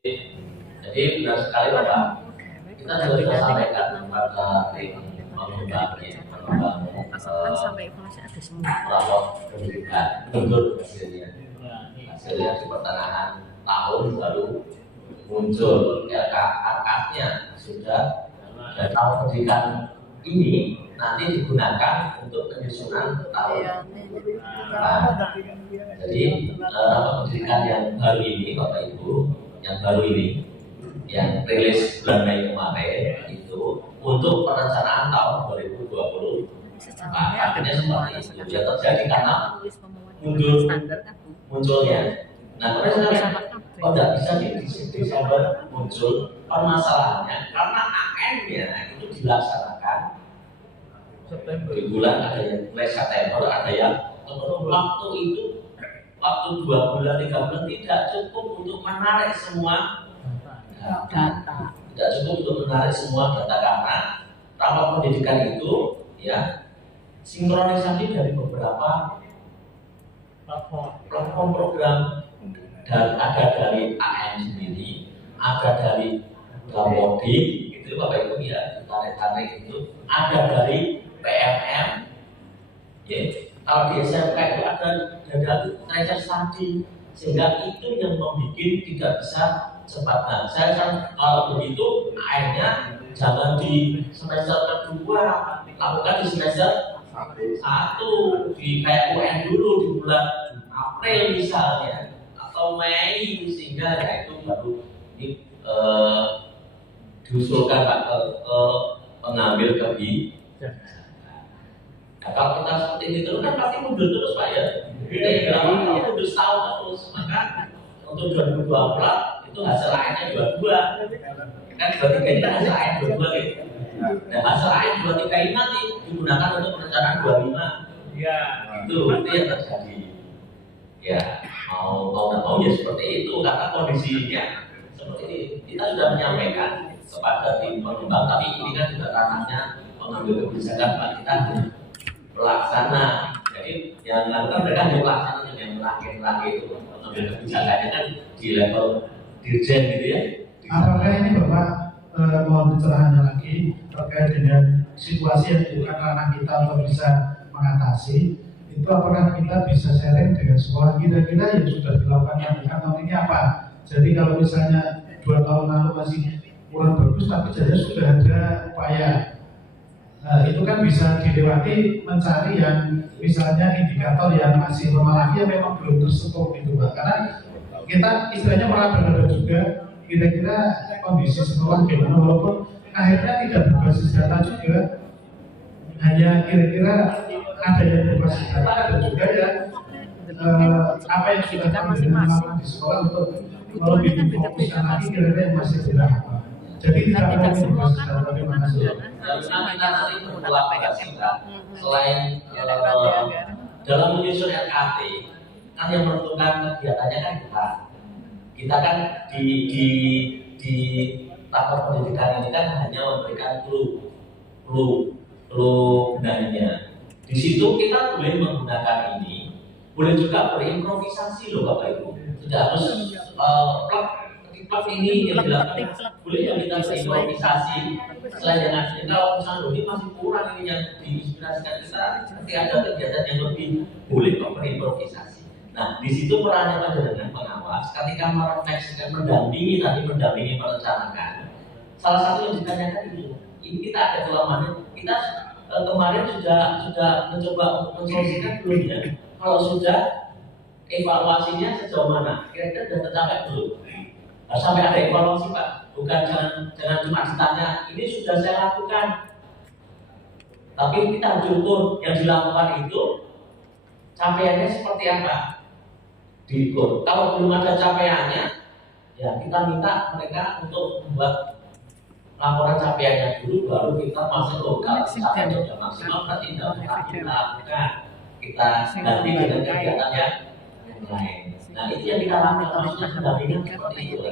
Jadi benar sekali Bapak, kita juga sudah sampaikan kepada tim pengembang rapor pendidikan mundur hasilnya di pertengahan tahun baru muncul angkanya sudah, dan tahun pendidikan ini nanti digunakan untuk penyusunan tahun. Jadi rapor pendidikan yang baru ini Bapak Ibu, yang baru ini yang rilis bulan Mei kemarin itu untuk perencanaan tahun 2020. Akhirnya seperti itu ya terjadi karena munculnya. Nah, kemudian kok tidak bisa di Desember muncul? Permasalahannya karena AM-nya itu dilaksanakan di bulan, ada yang mulai September, ada yang waktu itu waktu 2 bulan 3 bulan tidak cukup untuk menarik semua data, tidak cukup untuk menarik semua data karena rapor pendidikan itu ya sinkronisasi dari beberapa platform program, dan ada dari AM sendiri, ada dari Damodik itu Bapak Ibu ya, tarik-tarik itu, ada dari PMM ya. Kalau di SMK itu ada dari tracer study, sehingga itu yang membuat tidak bisa cepat. Nah, saya kalau begitu akhirnya jangan di semester kedua, lakukan di semester 1, di kayak UN dulu di bulan April misalnya atau Mei, sehingga ya itu baru diusulkan ke pengambil kebijakan. Nah, kalau kita seperti ini terus kan pasti mundur terus Pak ya. Kita mundur setahun terus, maka untuk 2024 itu hasil akhirnya 22. Kan 23 ini kan hasil akhir 22 gitu. Nah, hasil akhir 23 ini nanti digunakan untuk perencanaan 25. Ya, itu yang terjadi. Ya, mau nggak mau ya seperti itu karena kondisinya seperti ini. Kita sudah menyampaikan kepada tim pengembang, tapi ini kan juga ranahnya pengambil kebijakan Pak, kita pelaksana. Jadi yang lakukan mereka hanya pelaksana, yang terakhir itu pengambil kebijakannya kan di level dirjen gitu ya. Apakah ini Bapak mohon pencerahannya lagi terkait dengan situasi yang bukan ranah kita untuk bisa mengatasi itu, apakah kita bisa sharing dengan sekolah kira-kira yang sudah dilakukan tahun ini apa? Jadi kalau misalnya 2 tahun lalu masih kurang bagus tapi jadi sudah ada upaya, itu kan bisa dilewati mencari yang misalnya indikator yang masih lemah lagi yang memang belum tersentuh gitu Pak. Karena kita istilahnya meraba-raba juga kira-kira kondisi sekolah gimana, walaupun akhirnya tidak berbasis data juga, hanya kira-kira ada yang berbasis data, ada juga ya apa yang sudah dilakukan di sekolah untuk lebih difokuskan lagi kira-kira yang masih berapa. Jadi tidak perlu berbasis data, tapi masuk. Kita nanti mengkolaborasi selain dalam menyusun RKT kan yang menentukan kegiatannya kan kita kan di tahap pendidikan ini kan hanya memberikan clue benarnya. Di situ kita boleh menggunakan ini, boleh juga berimprovisasi loh Bapak Ibu. Tidak harus plug ini yang dilakukan, boleh yang kita berimprovisasi. Selain dengan kalau misalnya ini masih kurang ini yang diinspirasikan kita, nanti ada kegiatan yang lebih, boleh kok berimprovisasi. Nah, di situ perannya pada dengan pengawas, ketika merefleksikan, mendampingi merencanakan. Salah satu yang ditanyakan itu, ini kita ada kelemahannya. Kita kemarin sudah mencoba untuk mensolusikan belum ya? Kalau sudah, evaluasinya sejauh mana? Kira-kira sudah tercapai belum? Nah, sampai ada evaluasi Pak, bukan jangan cuma ditanya, ini sudah saya lakukan. Tapi kita harus ukur yang dilakukan itu capaiannya seperti apa? Diukur. Kalau belum ada capaiannya, ya kita minta mereka untuk membuat laporan capaiannya dulu, baru kita masuk lokal. Capaiannya sudah maksimal, berarti kita lakukan. Kita ganti dengan kegiatan yang lain. Nah, itu yang kita lakukan, maksudnya pendampingan seperti itu.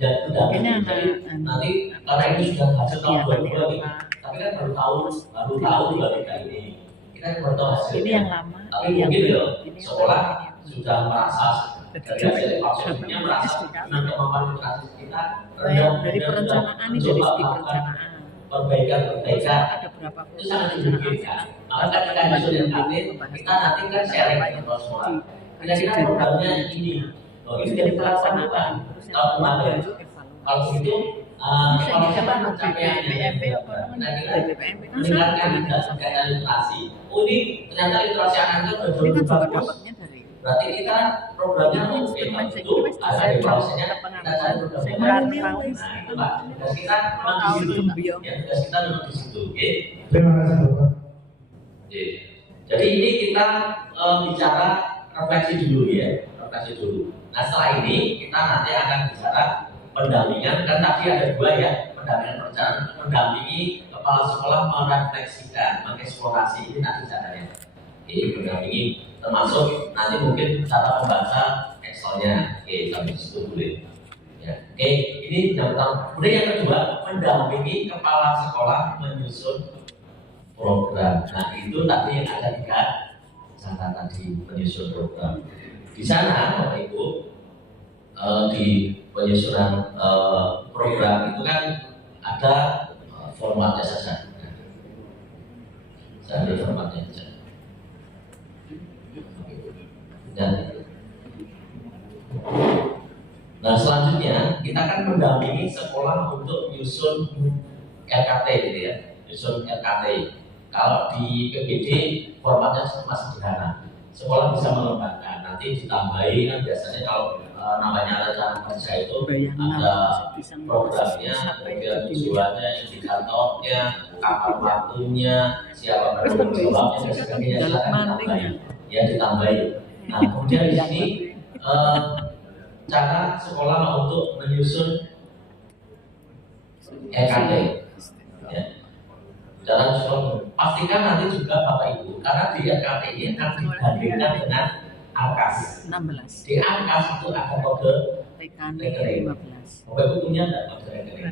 Dan pendampingan, jadi nanti karena ini sudah hasil tahun 2022 nih, tapi kan baru tahu 23 ini. Kita baru tahu hasilnya. Tapi mungkin ya sekolah sudah merasa dari hasil evaluasinya merasa dengan kemampuan literasi kita rendah dari perencanaan ini, dari segi perencanaan perbaikan ada berapa itu sangat dimungkinkan. Maka ketika nyusun LKT kita nanti kan sharing dengan semua. Kira-kira programnya ini, ini dari pelaksanaan tahun kemarin. Kalau begitu, evaluasi pencapaiannya kira-kira meningkatkan kegiatan literasi. Oh ini ternyata literasi anak itu ini kan bagus. juga dapatnya dari Berarti kita programnya oke, itu ada evaluasinya kita cari program. Nah itu Pak, tugas kita memang di situ. Ya, tugas kita memang di situ. Oke. Terima kasih Bapak. Oke. Jadi ini kita bicara refleksi dulu ya, refleksi dulu. Nah setelah ini kita nanti akan bicara pendampingan. Dan tadi ada dua ya, pendampingan perencanaan, mendampingi kepala sekolah merefleksikan, mengeksplorasi ini nanti caranya. Ini mendampingi termasuk nanti mungkin cara membaca Excelnya. Oke, sampai situ boleh. Ya. Oke, ini yang pertama. Kemudian yang kedua, mendampingi kepala sekolah menyusun program. Nah itu tadi yang ada tiga catatan di penyusun program. Di sana Bapak Ibu di penyusunan program itu kan ada formatnya saja. Saya ambil formatnya saja. Nah selanjutnya kita akan mendampingi sekolah untuk menyusun LKT gitu ya, menyusun LKT. Kalau di PBD formatnya masih sederhana. Sekolah bisa mengembangkan, nanti ditambahi kan biasanya kalau namanya rencana kerja itu ada programnya, kemudian tujuannya, indikatornya, kapan waktunya, siapa bertanggung jawabnya dan sebagainya silakan ditambahi. Ya ditambahi. Nah kemudian di sini cara sekolah untuk menyusun EKT. Ya. Cara sekolah pastikan nanti juga Bapak Ibu karena di EKT ini akan dibandingkan dengan AKAS. 16. Di AKAS itu ada kode rekening. 15. Bapak Ibu punya nggak kode rekening?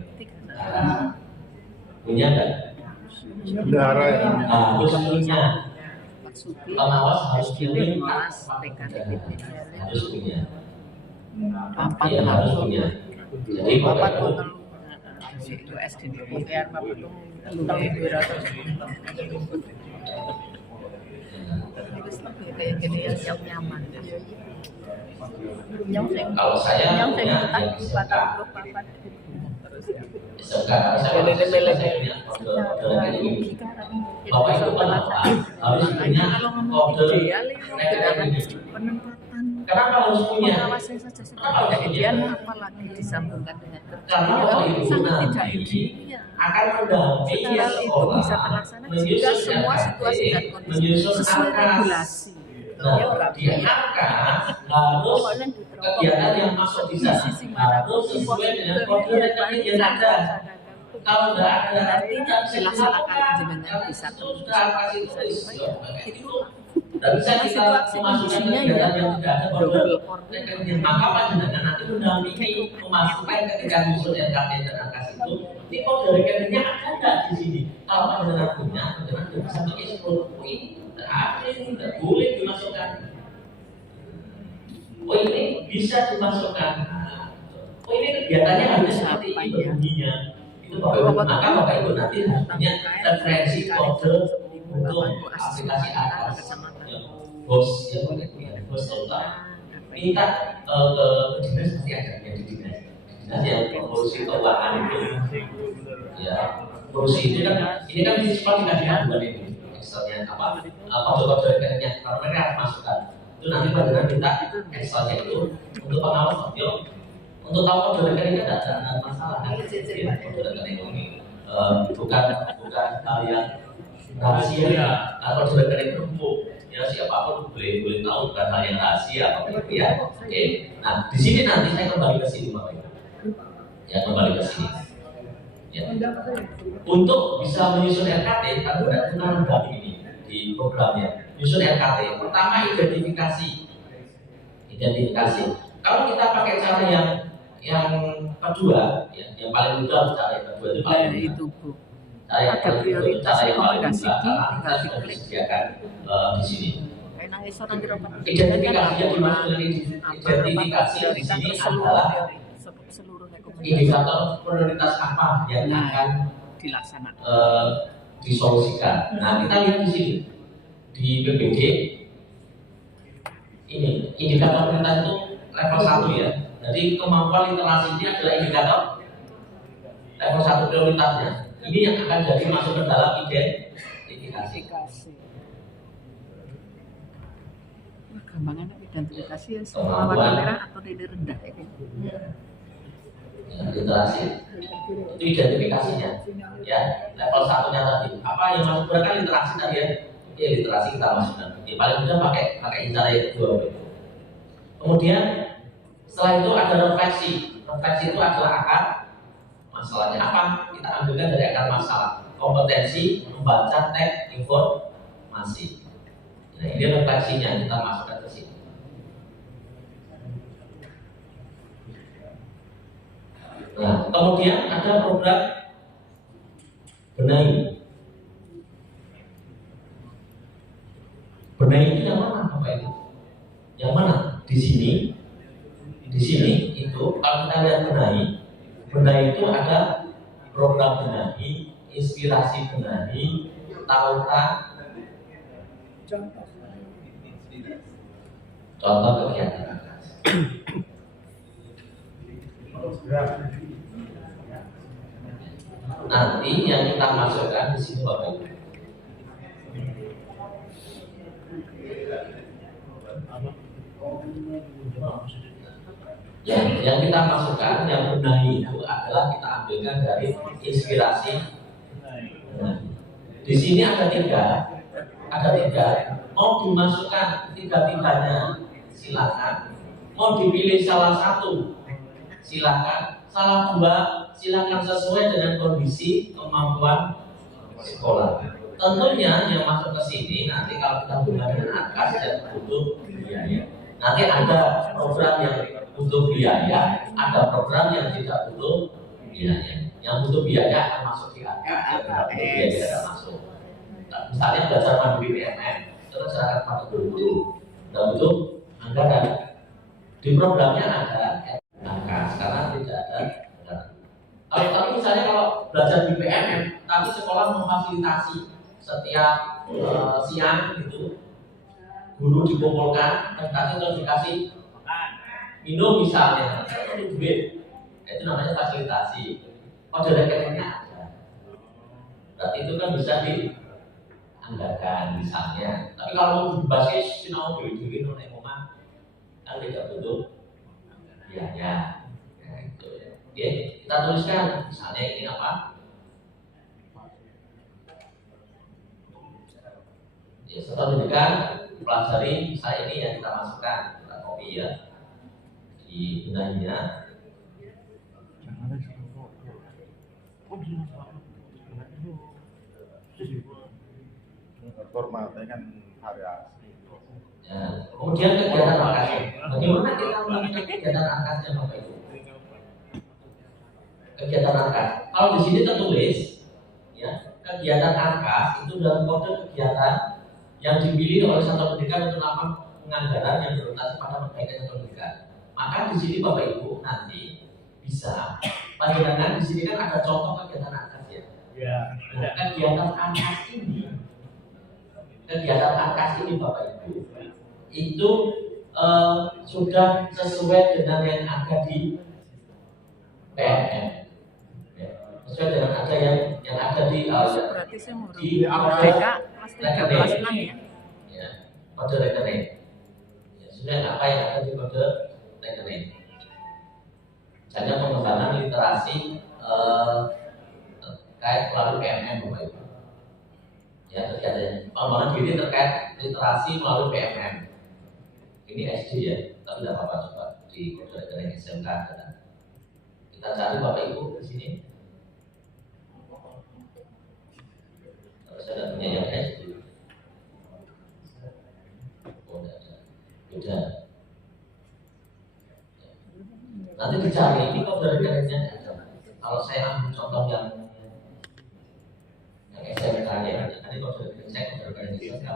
Punya nggak? Harus punya. Pengawas harus punya. Harus punya. Ya, harus punya. Jadi Bapak Ibu itu SD biar Bapak tuh kayak gini yang nyaman. Kalau saya punya yang SMK, saya punya kode rekening ini. Bapak Ibu kenapa harus punya kode rekening ini? Kenapa harus punya? Kenapa harus punya? Apalagi disambungkan dengan Karena Bapak Ibu nanti akan mendampingi sekolah menyusun semua situasi dan RKT, kondisi menyusun sesuai AKAS. regulasi. Nah, di AKAS harus kegiatan yang masuk di sana harus sesuai dengan kode rekening yang ada. Kalau tidak ada, artinya silakan jenengan bisa sudah kasih tulis. Itu tidak bisa kita memasukkan kegiatan yang tidak ada kode rekening. Maka panjenengan nanti mendampingi memasukkan ketika menyusun RKT dan AKAS itu. Ini kode rekeningnya ada nggak di sini? Kalau panjenengan punya, panjenengan bisa mengeksplor. Tidak boleh dimasukkan. Oh ini bisa dimasukkan. Oh ini kegiatannya harus seperti ini bunyinya. Itu Bapak Ibu. Maka Bapak Ibu nanti harus punya referensi kode untuk aplikasi AKAS. Bos ya boleh punya bos total. Minta ke dinas pasti ada yang di dinas. Dinas yang ngurusi keuangan itu. Ya, ngurusi itu kan ini kan di sekolah dikasih panduan ini. Excelnya apa? Kode-kode rekeningnya kalau mereka harus masukkan. Itu nanti panjenengan minta Excelnya itu untuk pengawas yuk. Untuk tahu kode rekeningnya tidak ada masalah. Ya, kode rekening ini bukan hal yang rahasia atau kode rekening umum. Ya siapapun boleh tahu bukan hal yang rahasia atau ya. Oke. Nah di sini nanti saya kembali ke sini Bapak Ibu. Ya kembali ke sini. Ya. Untuk bisa menyusun RKT, kita benar-benar mendampingi ini di programnya. Menyusun RKT, pertama identifikasi. Kalau kita pakai cara yang kedua, ya, yang paling mudah cara yang kedua itu paling mudah. Cara yang paling mudah, cara yang paling mudah karena kita sudah disediakan di sini. nang iso nang dirobat. Identifikasi yang dimaksud dengan identifikasi di sini adalah seluruh indikator prioritas apa yang akan dilaksanakan, disolusikan. Nah, kita lihat di sini di PPD ini indikator prioritas itu level 1 ya. Jadi kemampuan literasi ini adalah indikator level 1 prioritasnya. Ini yang akan jadi masuk ke dalam identifikasi. Gampangan identifikasi ya semua warna merah atau titik rendah ya. Literasi itu identifikasinya ya, level 1-nya tadi apa yang masuk berarti literasi tadi ya. Oke, literasi kita masukkan ya, paling mudah pakai cara yang kedua. Kemudian setelah itu ada refleksi itu adalah akar masalahnya apa, kita ambilkan dari akar masalah, kompetensi membaca teks informasi. Nah, ini refleksinya kita masukkan ke sini. Nah, kemudian ada program benahi. Benahi itu yang mana Bapak Ibu? Yang mana? Di sini itu kalau kita lihat benahi itu ada program benahi, inspirasi benahi, tautan, contoh kegiatan. Nanti yang kita masukkan di sini Bapak Ibu. Yang kita masukkan yang benahi itu adalah kita ambilkan dari inspirasi. Di sini ada tiga. Mau dimasukkan tiga-tiganya silakan. Mau dipilih salah satu silakan. Salah dua silakan sesuai dengan kondisi kemampuan sekolah. Tentunya yang masuk ke sini nanti kalau kita gunakan AKAS dan butuh biaya. Nanti ada program yang butuh biaya, ada program yang tidak butuh biaya. Yang butuh biaya akan masuk di AKAS, yang tidak butuh biaya tidak masuk. Nah, misalnya belajar mandiri PMN, terus akan pada guru, tidak butuh anggaran. Di programnya ada AKAS karena tidak ada. Tapi misalnya kalau belajar di PMN, tapi sekolah memfasilitasi setiap siang itu guru dikumpulkan, dikasih minum misalnya, itu duit, itu namanya fasilitasi. Kode rekeningnya ada, berarti itu kan bisa dianggarkan misalnya. Tapi kalau mau berbasis sinau duit oleh rumah, kan tidak butuh biaya. Nah, itu ya. Oke, kita tuliskan misalnya ini apa? Ya, setelah pendidikan pelajari saya ini yang kita masukkan, kita copy ya di benahinya. Formatnya kan variasi. Ya, kemudian kegiatan AKAS. Bagaimana kita melakukan kegiatan AKASnya Bapak Ibu? Kegiatan AKAS. Kalau di sini tertulis, ya kegiatan AKAS itu dalam kode kegiatan yang dipilih oleh satuan pendidikan untuk melakukan penganggaran yang berorientasi pada perbaikan satuan pendidikan. Maka di sini Bapak Ibu nanti bisa panjenengan di sini kan ada contoh kegiatan AKAS ya. Nah, kegiatan AKAS ini Bapak Ibu itu sudah sesuai dengan yang ada di PMN. Sesuai dengan ada yang ada di berarti saya mau di kelas 13 ya. Ya, kode rekening. Ya, sudah apa yang ada di kode rekening. Misalnya pengembangan literasi terkait melalui PMN Bapak Ibu. Ya, terkait pengembangan diri terkait literasi melalui PMN. Ini SD ya, tapi tidak apa-apa coba di kode rekening SMK ada. Kita cari Bapak Ibu di sini. Saya punya yang SD. Oh, tidak ada. Beda. Nanti dicari ini kok dari rekeningnya ada. Kalau saya ambil contoh yang SMK ya, nanti kok dari rekening saya kok dari rekening SMK.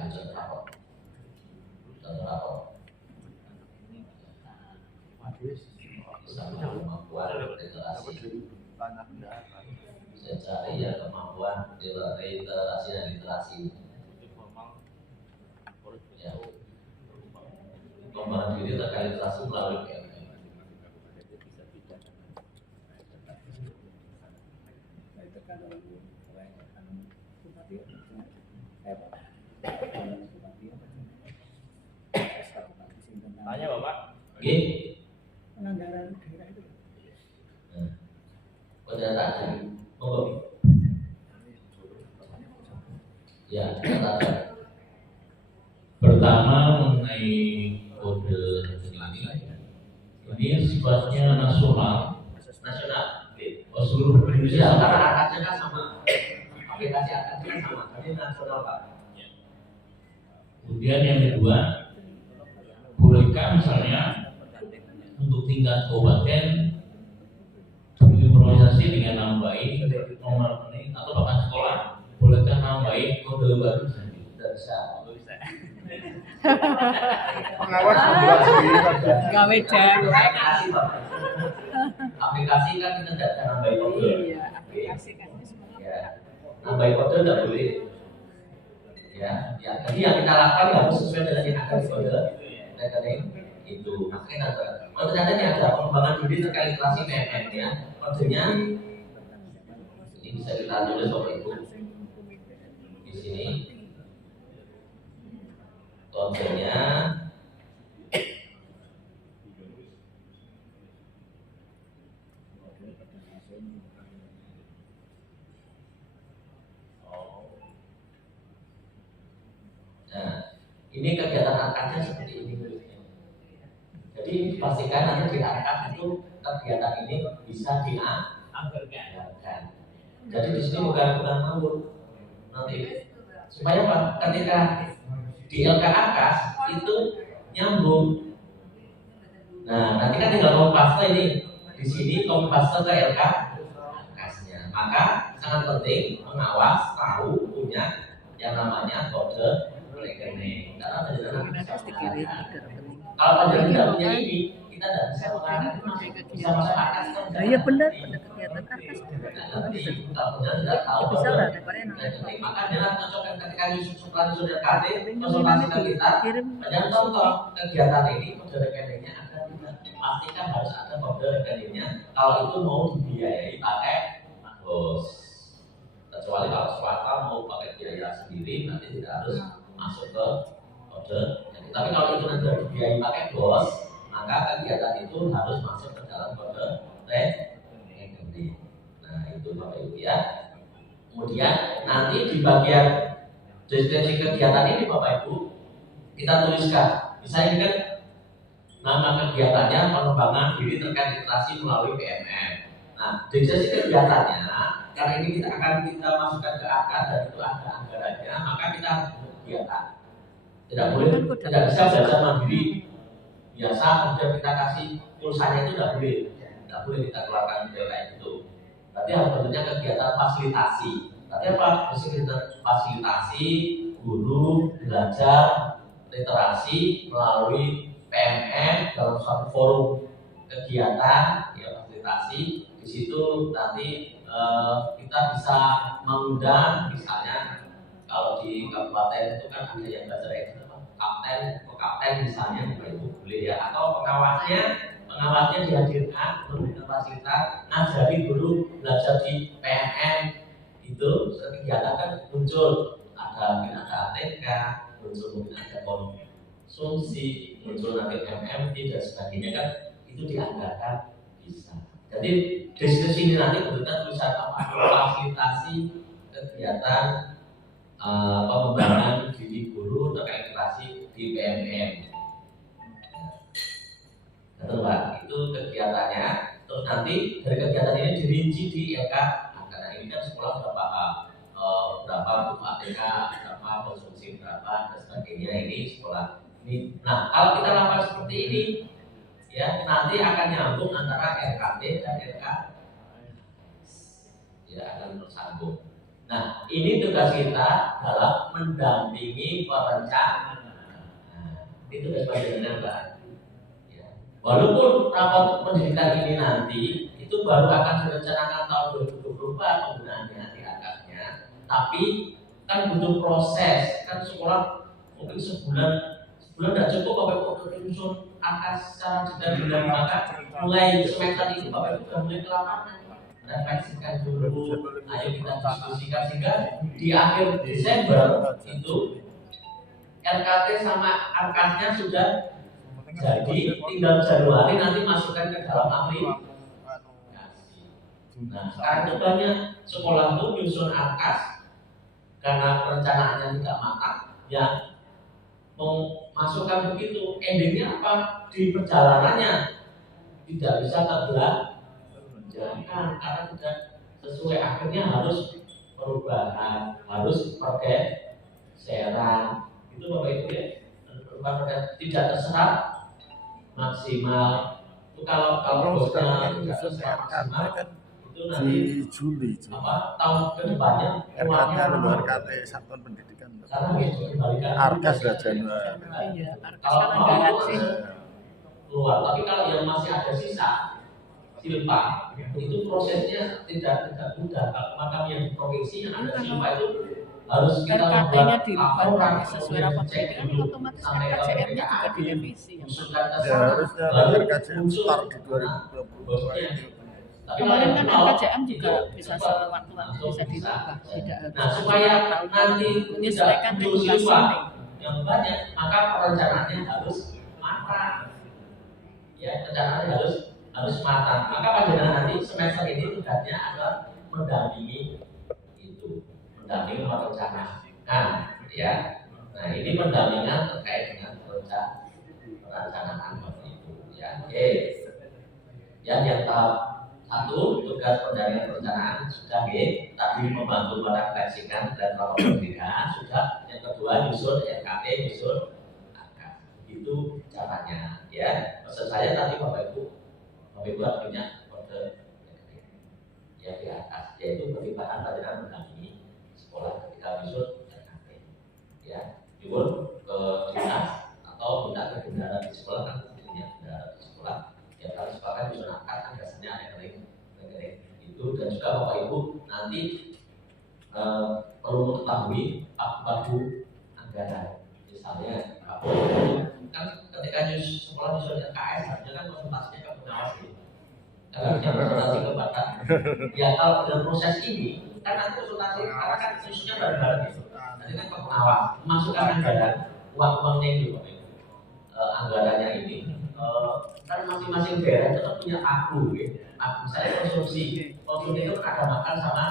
itu contoh rapor. Contoh rapor. Sama kemampuan literasi. Saya cari ya kemampuan literasi dan literasi. Ya. Pengembangan diri terkait literasi melalui PMM. Tanya Bapak. Oke. Penganggaran daerah itu. Pada tadi, ya, kata Pertama mengenai kode ini sifatnya nasional, oh, seluruh ya, Indonesia. karena akadnya kan sama, aplikasi akadnya kan sama, jadi nasional Pak. Kemudian yang kedua, bolehkah misalnya untuk tingkat kabupaten improvisasi dengan nambahin nomor rekening atau bahkan sekolah, bolehkah nambahin kode baru? Tidak bisa. Pengawas membuat sendiri kan. Gawe jam. Aplikasi Pak. Aplikasi kan kita tidak bisa nambahin kode. Iya, aplikasi kan semua. Ya, nambahin kode tidak boleh. Ya, jadi yang kita lakukan harus sesuai dengan yang ada di kode rekening itu. Makanya ternyata ini ada pengembangan diri terkait literasi PMM ya. Kodenya ini bisa kita tulis Bapak Ibu di sini. Kodenya nah, ini kegiatan akadnya seperti ini. Jadi pastikan nanti di akad itu kegiatan ini bisa dianggarkan. Jadi di sini bukan ngawur nanti supaya apa? Ketika di LK Akas itu nyambung. Nah, nanti kan tinggal kompaste ini di sini kompaste ke LK Akasnya. Maka sangat penting pengawas tahu punya yang namanya kode rekening. Karena kalau panjang tidak punya ini, kita tidak bisa bisa masuk akas kan? Nah, iya benar, pada kegiatan akas. Nanti kalau panjang tidak tahu Bisa kode lah, daripada rekening. Maka dia cocokkan ketika Yusuf sudah KT konsultasi ke kita, panjang contoh kegiatan ini kode rekeningnya akan tidak pastikan harus ada kode rekeningnya. Kalau itu mau dibiayai pakai bos, kecuali kalau swasta mau pakai biaya sendiri, nanti tidak harus masuk ke kode. Tapi kalau itu nanti dibiayai pakai bos, maka kegiatan itu harus masuk ke dalam kode rekening. Nah itu Bapak Ibu ya. Kemudian nanti di bagian deskripsi kegiatan ini Bapak Ibu kita tuliskan. Misalnya kan nama kegiatannya pengembangan diri terkait literasi melalui PMM. Nah deskripsi kegiatannya karena ini kita masukkan ke akad dan itu ada anggarannya, maka kita harus kegiatan. Tidak boleh, tidak bisa belajar mandiri biasa kemudian kita kasih pulsanya itu tidak boleh kita keluarkan kayak gitu. Berarti harus bentuknya kegiatan fasilitasi. Berarti apa? Fasilitasi guru belajar literasi melalui PMM dalam suatu forum kegiatan ya fasilitasi. Di situ nanti kita bisa mengundang misalnya kalau di kabupaten itu kan ada yang belajar itu kapten misalnya itu boleh ya, atau pengawasnya dihadirkan memberikan fasilitas ngajari guru belajar di PMM itu kegiatan kan muncul mungkin ada ATK, muncul mungkin ada konsumsi, muncul nanti MMT dan sebagainya kan itu dianggarkan bisa. Jadi deskripsi ini nanti bentuknya tulisan apa fasilitasi kegiatan pengembangan diri guru terkait literasi di PMM. Betul Pak, itu kegiatannya. Terus nanti dari kegiatan ini dirinci di LK. Karena ini kan sekolah sudah paham berapa buku ATK, berapa konsumsi berapa dan sebagainya ini sekolah ini. Nah kalau kita lakukan seperti ini, ya nanti akan nyambung antara RKT dan RK, ya akan bersambung. Nah, ini tugas kita dalam mendampingi perencanaan. Nah, itu tugas bagiannya, Mbak. Ya. Walaupun rapat pendidikan ini nanti itu baru akan direncanakan tahun 2024 penggunaannya di atasnya, tapi kan butuh proses. Kan sekolah mungkin sebulan tidak cukup Bapak Ibu untuk menyusun angka secara detail, maka mulai semester ini Bapak Ibu sudah mulai ke lapangan. Refleksikan dulu, ayo kita diskusikan sehingga di akhir Desember itu RKT sama angkanya sudah jadi, tinggal Januari nanti masukkan ke dalam aplikasi. Nah, sekarang itu banyak sekolah itu nyusun angkas karena perencanaannya tidak matang, ya memasukkan begitu, endingnya apa? Di perjalanannya tidak bisa jangan karena tidak sesuai, akhirnya harus perubahan, harus pergeseran. Itu Bapak Ibu ya, tidak terserap maksimal. Itu kalau bosnya tidak terserap maksimal, itu nanti di Juli tahun kedepannya RKT luar KT Satuan Pendidikan karena dikembalikan Arkas sudah Januari. Iya, Arkas kalau kan mau anggaran sih. keluar, tapi kalau yang masih ada sisa silpa itu prosesnya tidak mudah. Kalau makam yang di provinsi yang ada silpa itu harus kita RKT-nya dirubah laporan, sesuai rapat pendidikan, otomatis RKJM-nya juga direvisi ya. Ya harusnya RKJM start di 2020. Tapi Kemarin kan kalau RKJM juga itu bisa sewaktu-waktu bisa dirubah, tidak harus. Nah, supaya nanti menyesuaikan tidak regulasi silpa ini. yang banyak, maka perencanaannya harus matang. Ya, perencanaannya harus matang. Maka panjenengan nanti semester ini tugasnya adalah mendampingi perencanaan, ya. Nah, ini pendampingan terkait dengan perencanaan Bapak Ibu, ya. Oke. Yang tahap 1 tugas pendampingan perencanaan sudah tadi membantu merefleksikan dan rapat pendidikan sudah. Yang kedua nyusun RKT, nyusun angka. Itu caranya, ya. Maksud saya tadi Bapak Ibu artinya kode yang di atas, yaitu pertimbangan pelajaran mendampingi sekolah ketika nyusun RKT, ya. Nyusun ke dinas atau minta ke bendara di sekolah, kan punya bendara di sekolah. Ya kalau sepakat nyusun angka kan biasanya rekening itu, dan juga Bapak Ibu nanti perlu mengetahui baku anggaran. Misalnya kan ketika sekolah nyusun RKS harusnya kan konsultasinya ke pengawas ya. Harusnya konsultasi ke Bapak. Ya kalau dalam proses ini kan nanti konsultasi karena kan nyusunnya bareng-bareng gitu. Nanti kan ke pengawas memasukkan anggaran uang-uangnya itu Bapak Ibu. Anggarannya ini kan masing-masing daerah itu kan punya aku ya. Saya konsumsi itu kan ada makan sama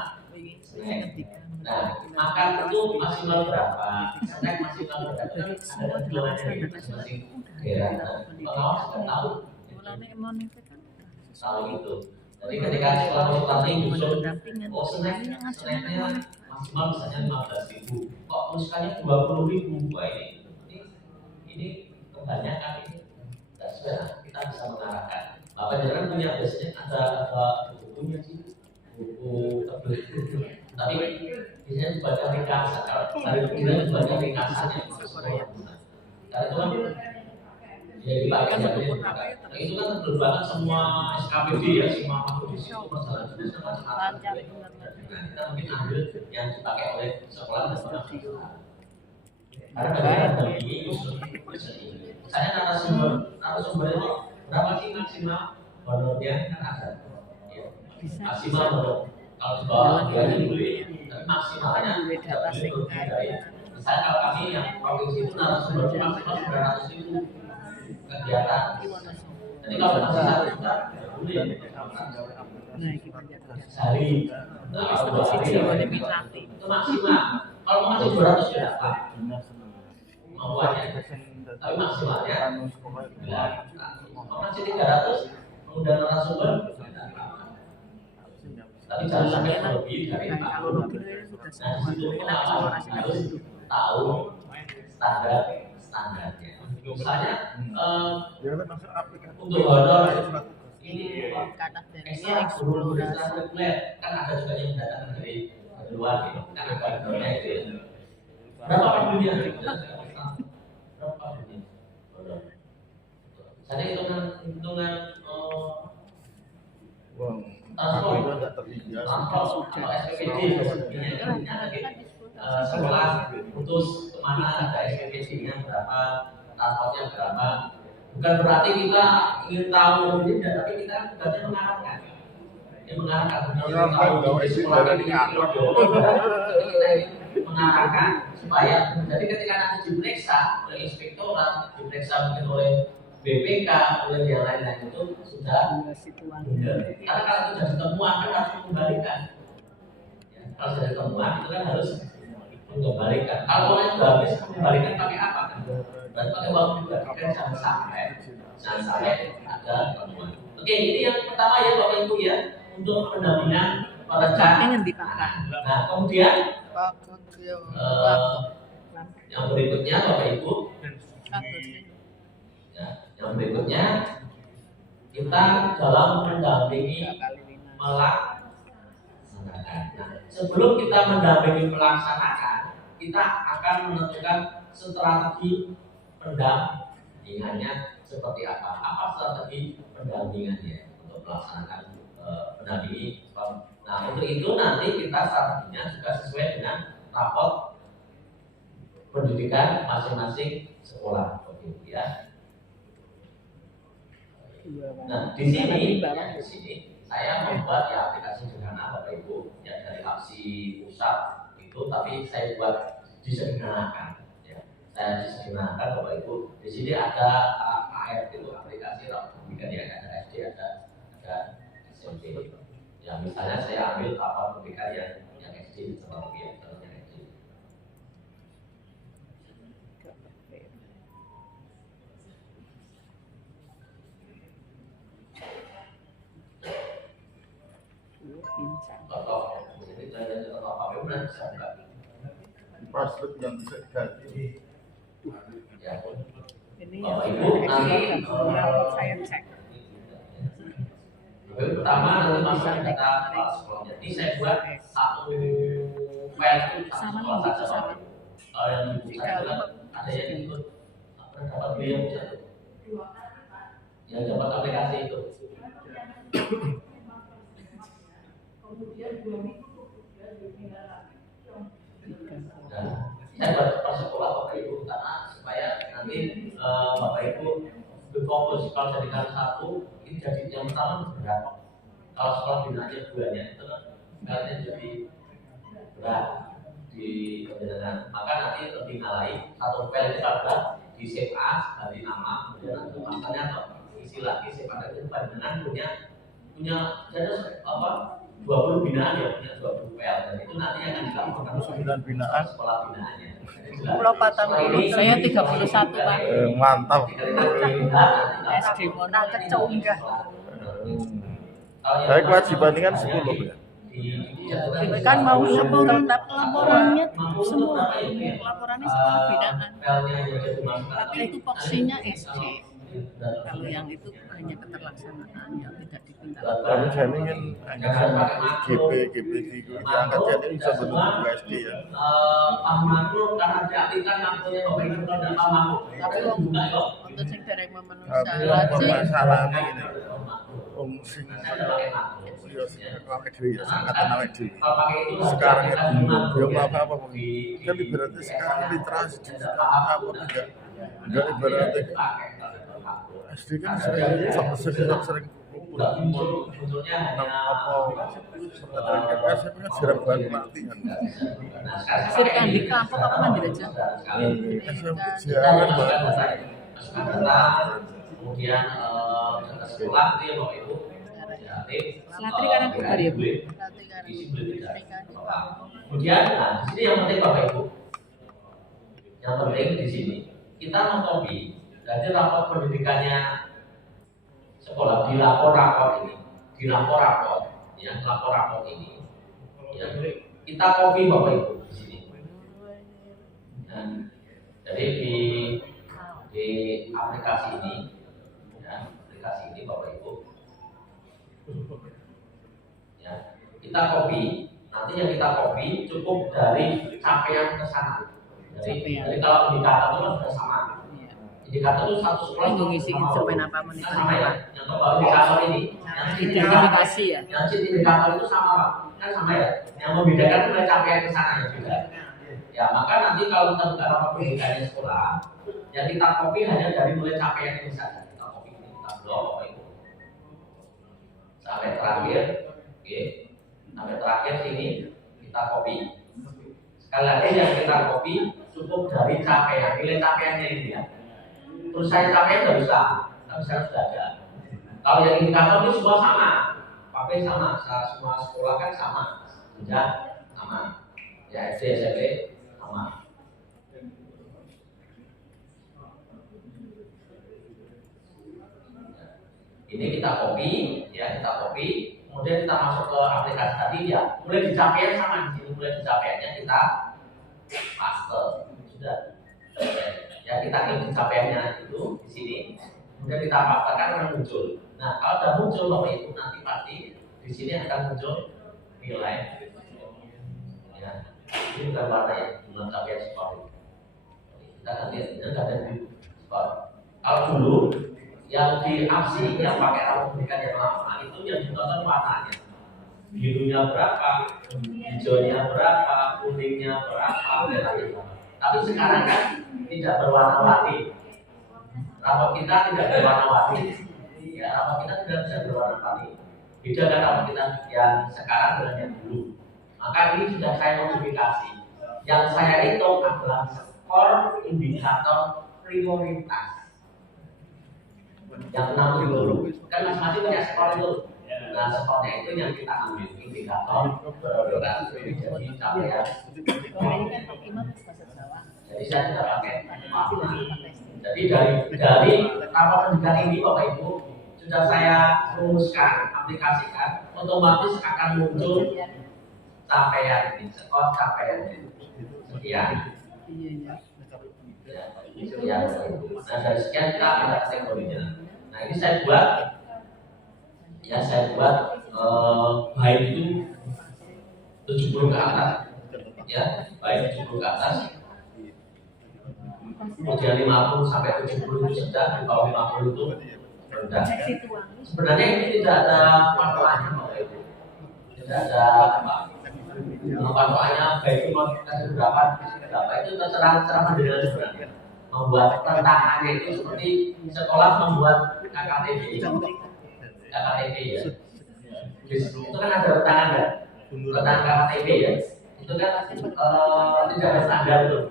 snack. Nah, makan itu maksimal berapa? Snack maksimal berapa? Ada hitungannya masing-masing daerah. Nah, pengawas sudah tahu. Tahu itu. Jadi ketika sekolah konsultasi nyusun, oh snacknya maksimal misalnya 15.000. Kok tulisannya 20.000? Wah ini kebanyakan ini. Sudah kita bisa mengarahkan. Bapak jangan punya biasanya ada bukunya sih, buku tebel. Tapi biasanya dibaca ringkasan. Kalau dari kita dibaca ringkasannya. Karena itu kan ya dipakai nah, itu kan tebel banget semua SKPD ya, semua masuk di situ masalah jenisnya macam-macam. Nah, kita mungkin ambil yang dipakai oleh sekolah dan sekolah. Karena bagaimana dampingi usul ini. Saya narasumber itu berapa sih maksimal honornya kan ada. Ya. Maksimal honor kalau di bawah gaji boleh, tapi maksimalnya tidak boleh lebih dari. Misalnya kalau kami yang provinsi itu narasumber maksimal 900.000 kegiatan. Jadi kalau masih 1 juta boleh. Sehari, kalau 2 hari itu maksimal. Kalau mau masih 200 ya dapat. Mauannya, tapi maksimalnya masih 300 mengundang narasumber, tapi jangan sampai lebih dari 40. Nah di situ pengawas harus tahu standarnya. Misalnya untuk honor ini ekstra guru reguler kan ada juga yang datang dari keluar gitu. Karena bagiannya itu ya. Berapa dunia? Berapa dunia? Saya hitungan transport atau SPPD setelah putus kemana ada SPPD-nya berapa, transportnya berapa. Bukan berarti kita ingin tahu tidak, tapi kita tugasnya mengarahkan. Mengarahkan supaya jadi ketika nanti diperiksa oleh inspektorat, diperiksa mungkin oleh BPK, oleh yang lain-lain itu sudah benar. Karena kalau itu sudah ditemukan kan harus mengembalikan. Ya, kalau sudah ditemukan itu kan harus mengembalikan. Kalau uangnya sudah habis, mengembalikan pakai apa kan? Berarti pakai uang juga. Kan jangan sampai ada temuan. Oke, ini yang pertama ya Bapak Ibu ya, untuk pendampingan perencanaan. Nah, kemudian yang berikutnya Bapak Ibu. Yang berikutnya kita dalam mendampingi melaksanakan. Nah, sebelum kita mendampingi melaksanakan, kita akan menentukan strategi pendampingannya seperti apa. Apa strategi pendampingannya untuk melaksanakan pendampingi? Nah, untuk itu nanti kita strateginya juga sesuai dengan rapot pendidikan masing-masing sekolah, ya. Nah, di sini saya membuat ya aplikasi sederhana Bapak Ibu ya dari APSI pusat itu, tapi saya buat disederhanakan ya. Saya disederhanakan Bapak Ibu. Di sini ada AR itu aplikasi pendidikan ya, ada SD, ada SMP. Ya misalnya saya ambil apa pendidikan yang SD seperti ya, contohnya SD. Contoh, ini saya contoh apa benar bisa enggak? Password yang bisa diganti. Ya. Ini Bapak Ibu nanti saya cek. Pertama nanti masuk data kepala sekolah. Jadi saya buat satu file itu satu sekolah saja Bapak. Yang di pusat itu kan ada yang ikut dapat biaya pusat itu. Yang dapat aplikasi itu. Nah, saya buat per sekolah Bapak Ibu karena supaya nanti Bapak Ibu berfokus. Kalau jadikan satu, ini jadi yang pertama berat. Kalau sekolah binanya duanya itu kan kalian jadi berat di kebenaran. Maka nanti lebih ngalai satu file itu kalau di save as, ganti nama, kemudian nanti masanya atau isi lagi save as itu dengan punya jadi apa 20 binaan ya, punya 20 file dan itu nanti akan dilakukan 9 binaan sekolah binaannya. Pulau Patang ini saya 31 Pak. Mantap. SD Mona Kecunggah. Saya kewajibannya kan 10 ya. Kan mau laporannya semua laporannya sekolah binaan. Tapi itu poksinya SD. Kalau yang itu hanya keterlaksanaan yang tidak dipinta. Tapi saya ingin sama GP itu diangkat jadi bisa bentuk SD ya. Makro karena diaktifkan namanya Bapak Ibu dan Pak Makro. Tapi untuk sing dereng memenuhi Tapi syarat sih. masalahnya ini. Sing ya awake dhewe ya angkatan awake dhewe. Sekarang ya belum apa-apa kan ibaratnya sekarang literasi digital apa enggak ibaratnya SD kan sering kumpul apa perkataan KPS itu kan jarang banget pelatihan. Sirkan di kampung apa mandiri aja. SMP jarang banget. Kemudian sekolah itu ya Bapak Ibu. Selatri kan aku bari ya Bu. Kemudian, nah di sini yang penting Bapak Ibu, yang penting di sini kita mengcopy dari rapor pendidikannya sekolah di lapor rapor ini, ya lapor ini, ya kita copy Bapak Ibu di sini. Nah, jadi di aplikasi ini, ya aplikasi ini Bapak Ibu. Ya, kita copy Nanti yang kita copy cukup dari capaian ke sana. Jadi kalau indikator itu kan sudah sama. Indikator itu satu sekolah Ini ngisi instrumen apa kan sama ya. Yang kalau indikator ini, yang identifikasi ya. yang indikator itu sama Pak, kan sama ya. Yang membedakan itu dari capaian ke sana ya juga. Ya maka nanti kalau kita buka rapat pendidikannya sekolah, yang kita copy hanya dari mulai capaian ini saja. Kita copy ini, kita blok apa itu sampai terakhir, oke. Sampai terakhir sini kita copy. Sekali lagi yang kita copy cukup dari capaian, nilai capaiannya ini ya. Terus saya capaian nggak bisa, tapi saya sudah ada. Kalau yang indikator ini semua sama, pakai sama, semua sekolah kan sama, sudah sama. Ya SD, SMP sama. Ini kita copy, ya kita copy. Kemudian kita masuk ke aplikasi tadi ya, mulai di capaian sama di sini, mulai di capaiannya kita paste, sudah. Ya kita klik di capaiannya itu di sini, kemudian kita pastekan akan muncul. Nah kalau sudah muncul Bapak Ibu nanti pasti di sini akan muncul nilai. Ya, ini bukan warna ya, bukan capaian skor. Kita akan lihat, ini nggak ada di skor. Kalau dulu yang di APSI yang pakai rapat pendidikan yang lama itu yang ditonton warnanya, birunya berapa, hijaunya berapa, kuningnya berapa, merahnya berapa. Tapi sekarang kan tidak berwarna-warni. Rapat kita tidak berwarna-warni. Ya, rapat kita tidak bisa berwarna-warni. Beda dengan rapat kita yang sekarang dengan yang dulu. Maka ini sudah saya modifikasi. Yang saya hitung adalah skor indikator prioritas. Yang 6 itu kan masing-masing punya skor itu. Nah skornya itu yang kita ambil indikator prioritas. Jadi capaian. Jadi saya tidak pakai warna. Jadi dari rapat pendidikan ini Bapak Ibu sudah saya rumuskan, aplikasikan, otomatis akan muncul capaian ini, skor capaian ini. Sekian. Ya, nah dari sekian kita ada kategorinya. Nah ini saya buat, ya saya buat baik itu 70 ke atas, ya baik 70 ke atas. Kemudian 50 sampai 70 itu sedang, di bawah 50 itu rendah. Sebenarnya ini tidak ada patokannya Bapak Ibu. Tidak ada patokannya baik itu mau kasih berapa itu terserah pendidikan sebenarnya. Membuat tantangannya itu seperti sekolah membuat KKTB ya. Itu kan ada tantangan ya, tantangan KKTB ya. Itu kan tidak ada standar tuh.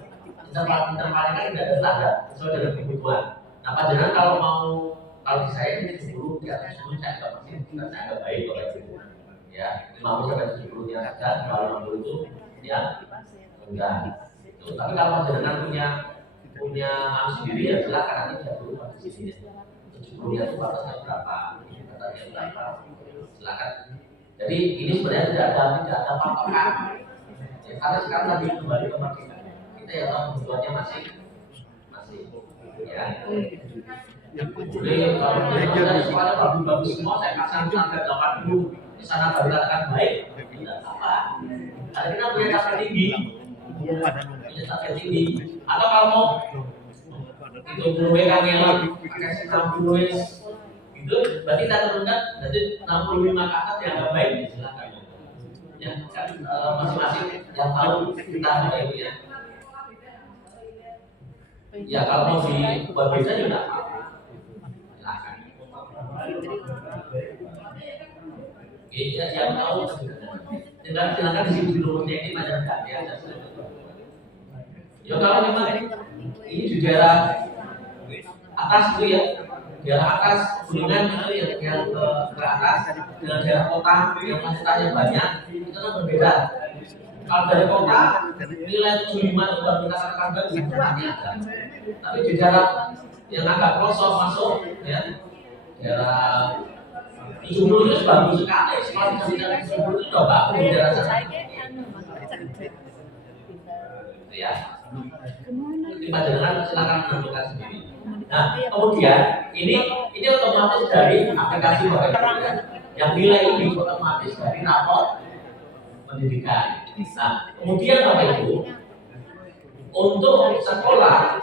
Intervalnya kan tidak ada standar sesuai dengan kebutuhan. Nah, panjenengan kalau di saya ini 10 di atas 10 saya nggak pasti saya nggak baik kalau itu. Ya, 50 sampai 70 nya saja, kalau 60 itu ya enggak. Itu. Tapi kalau panjenengan punya sendiri ya silakan nanti bisa dulu pada sini. 70-nya itu batasnya berapa, batasnya berapa, silakan. Jadi ini sebenarnya tidak ada patokan. Ya, karena sekarang lagi kembali ke market. Kita ya tahu kebutuhannya masih ya. Boleh kalau ada sekolah bagus semua saya pasang standar 80 di sana baru katakan baik. Tidak apa. Karena kita punya target tinggi. Punya target tinggi. Atau kalau mau itu berubah kangelan pakai 60 itu berarti kita turunkan berarti 65 ke atas yang nggak baik silakan ya kan masing-masing yang tahu kita ada itu ya. Ya kalau mau dibuat beda juga silakan. Iya yang tahu silakan di sini nomornya ini macam ganti aja. Ya kalau memang ini di daerah atas itu ya, daerah atas gunungan itu yang ke atas dengan daerah kota yang fasilitasnya banyak itu kan berbeda. Kalau dari kota nilai 75 itu baru kita katakan bagus sebenarnya ada. Tapi di daerah yang agak pelosok masuk ya daerah 70 itu bagus sekali. Sekolah di daerah 70 itu sudah bagus di daerah sana. Ya. Ini panjenengan silakan menentukan sendiri. Nah, kemudian ini otomatis dari aplikasi Bapak Ibu ya. Yang nilai ini otomatis dari rapor pendidikan. Nah, kemudian Bapak Ibu, untuk sekolah,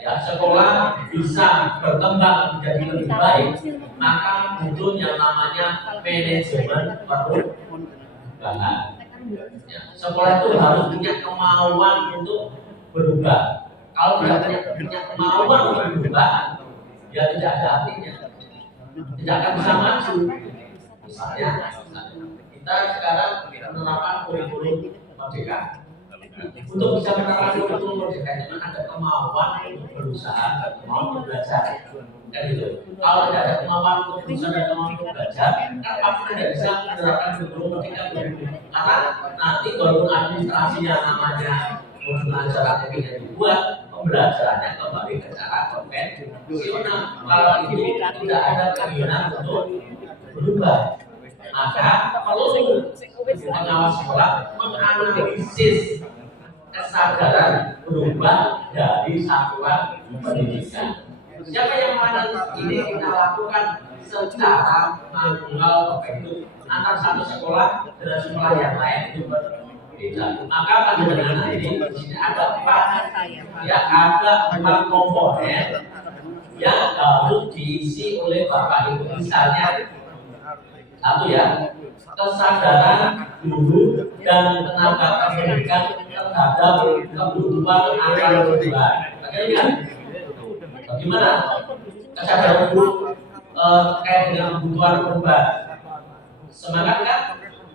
ya sekolah bisa berkembang menjadi lebih baik, maka butuh yang namanya manajemen perubahan. Ya, sekolah itu harus punya kemauan untuk berubah. Kalau tidak punya kemauan untuk berubah, ya tidak ada artinya, tidak akan bisa maju. Misalnya, kita sekarang menerapkan kurikulum merdeka. Untuk bisa menerapkan kurikulum merdeka itu ada kemauan untuk berusaha, kemauan untuk belajar. Kan gitu. Kalau tidak ada kemauan untuk berusaha dan kemauan untuk belajar, kan pasti tidak bisa menerapkan kurikulum merdeka. Karena nanti walaupun administrasinya namanya modul acara yang dibuat, pembelajarannya kembali ke cara konvensional. Kalau itu tidak ada keinginan untuk berubah, maka perlu pengawas sekolah menganalisis kesadaran berubah dari satuan pendidikan. Siapa yang menganalisis ini kita lakukan secara manual, itu antar satu sekolah dengan sekolah yang lain itu berbeda. Maka bagaimana nanti di sini ada empat komponen yang harus diisi oleh Bapak Ibu. Misalnya satu ya, kesadaran guru dan tenaga pendidikan terhadap kebutuhan anak didik. Bagaimana kesadaran guru terkait dengan kebutuhan perubahan? Semangat kan?